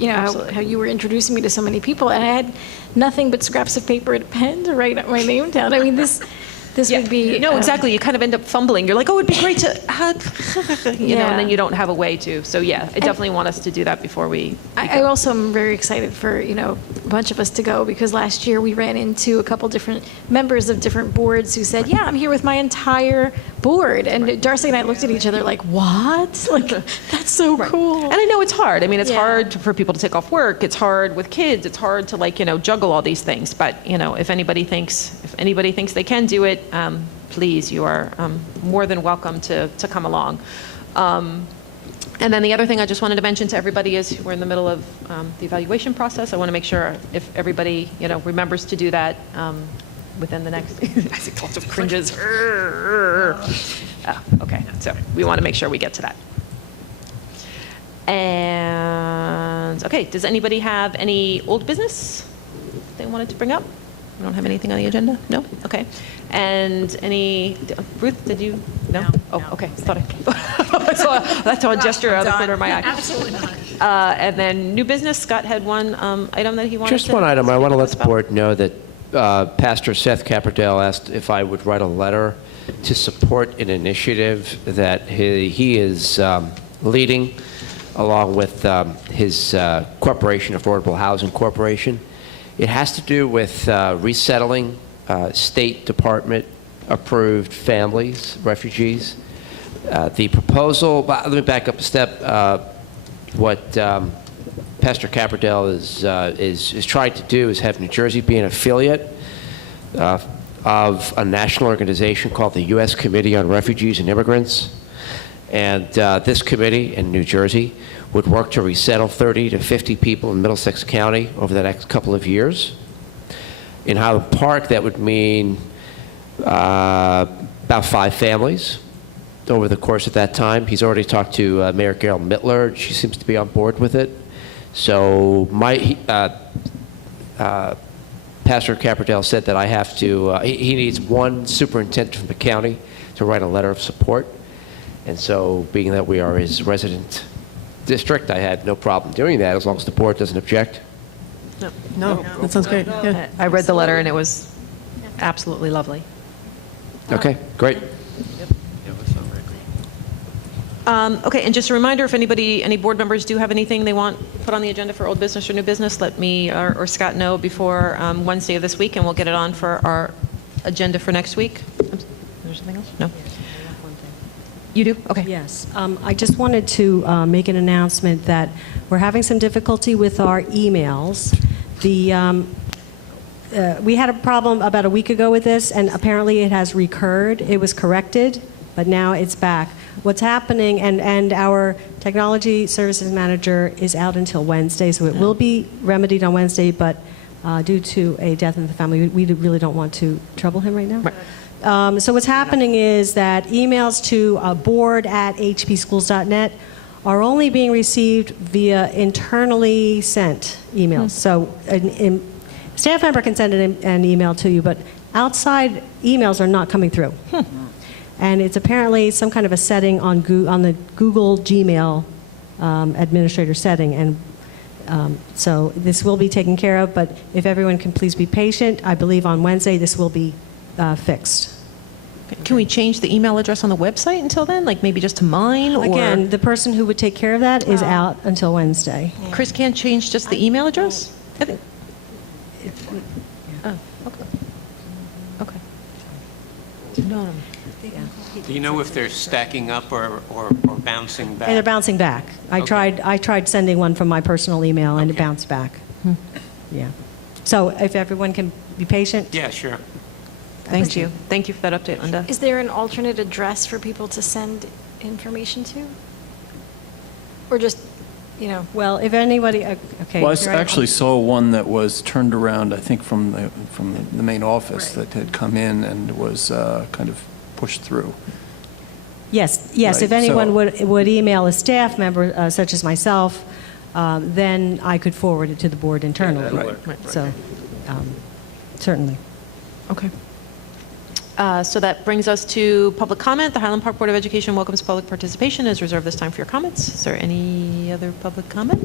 how you were introducing me to so many people, and I had nothing but scraps of paper and a pen to write my name down. I mean, this would be... No, exactly. You kind of end up fumbling. You're like, oh, it'd be great to, and then you don't have a way to. So, yeah, I definitely want us to do that before we I also am very excited for, a bunch of us to go, because last year we ran into a couple different members of different boards who said, yeah, I'm here with my entire board. And Darcy and I looked at each other like, what? Like, that's so cool. And I know it's hard. I mean, it's hard for people to take off work. It's hard with kids. It's hard to juggle all these things. But, if anybody thinks they can do it, please, you are more than welcome to come along. And then the other thing I just wanted to mention to everybody is we're in the middle of the evaluation process. I want to make sure if everybody, remembers to do that within the next, I see lots of cringes. Okay, so we want to make sure we get to that. And, okay, does anybody have any old business they wanted to bring up? We don't have anything on the agenda? No? Okay. And Ruth, did you? No? Oh, okay. I saw a gesture out of the corner of my eye. Absolutely not. And then new business, Scott had one item that he wanted to... Just one item. I want to let the board know that Pastor Seth Caperdale asked if I would write a letter to support an initiative that he is leading along with his corporation, Affordable Housing Corporation. It has to do with resettling State Department-approved families, refugees. The proposal, let me back up a step. What Pastor Caperdale is trying to do is have New Jersey be an affiliate of a national organization called the U.S. Committee on Refugees and Immigrants. And this committee in New Jersey would work to resettle 30 to 50 people in Middlesex County over the next couple of years. In Highland Park, that would mean about 5 families over the course of that time. He's already talked to Mayor Carol Mittler. She seems to be on board with it. So Pastor Caperdale said that I have to, he needs one superintendent from the county to write a letter of support. And so being that we are his resident district, I had no problem doing that as long as the board doesn't object. No, that sounds great. Yeah. I read the letter and it was absolutely lovely. Okay, great. Okay, and just a reminder, if any board members do have anything they want put on the agenda for old business or new business, let me or Scott know before Wednesday of this week, and we'll get it on for our agenda for next week. Is there something else? No? You do? Okay. Yes. I just wanted to make an announcement that we're having some difficulty with our emails. We had a problem about a week ago with this, and apparently it has recurred. It was corrected, but now it's back. What's happening, and our technology services manager is out until Wednesday, so it will be remedied on Wednesday, but due to a death in the family, we really don't want to trouble him right now. Right. So what's happening is that emails to board@hpschools.net are only being received via internally sent emails. So a staff member can send an email to you, but outside emails are not coming through. And it's apparently some kind of a setting on the Google Gmail administrator setting. And so this will be taken care of, but if everyone can please be patient, I believe on Wednesday this will be fixed. Can we change the email address on the website until then? Like maybe just to mine? Again, the person who would take care of that is out until Wednesday. Chris can't change just the email address? I think. Oh, okay. Okay. No. Do you know if they're stacking up or bouncing back? And they're bouncing back. I tried sending one from my personal email and it bounced back. Yeah. So if everyone can be patient. Yeah, sure. Thank you. Thank you for that update, Linda. Is there an alternate address for people to send information to? Or just, Well, if anybody, okay. Well, I actually saw one that was turned around, I think, from the main office that had come in and was kind of pushed through. Yes. Right, If anyone would email a staff member, such as myself, then I could forward it to the board internally. Right. So, certainly. Okay. So that brings us to public comment. The Highland Park Board of Education welcomes public participation. Is reserved this time for your comments. Is there any other public comment?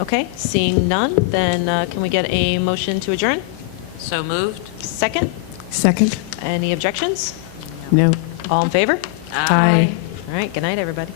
Okay, seeing none, then can we get a motion to adjourn? So moved? Second? Second? Any objections? No. All in favor? Aye. All right, good night, everybody.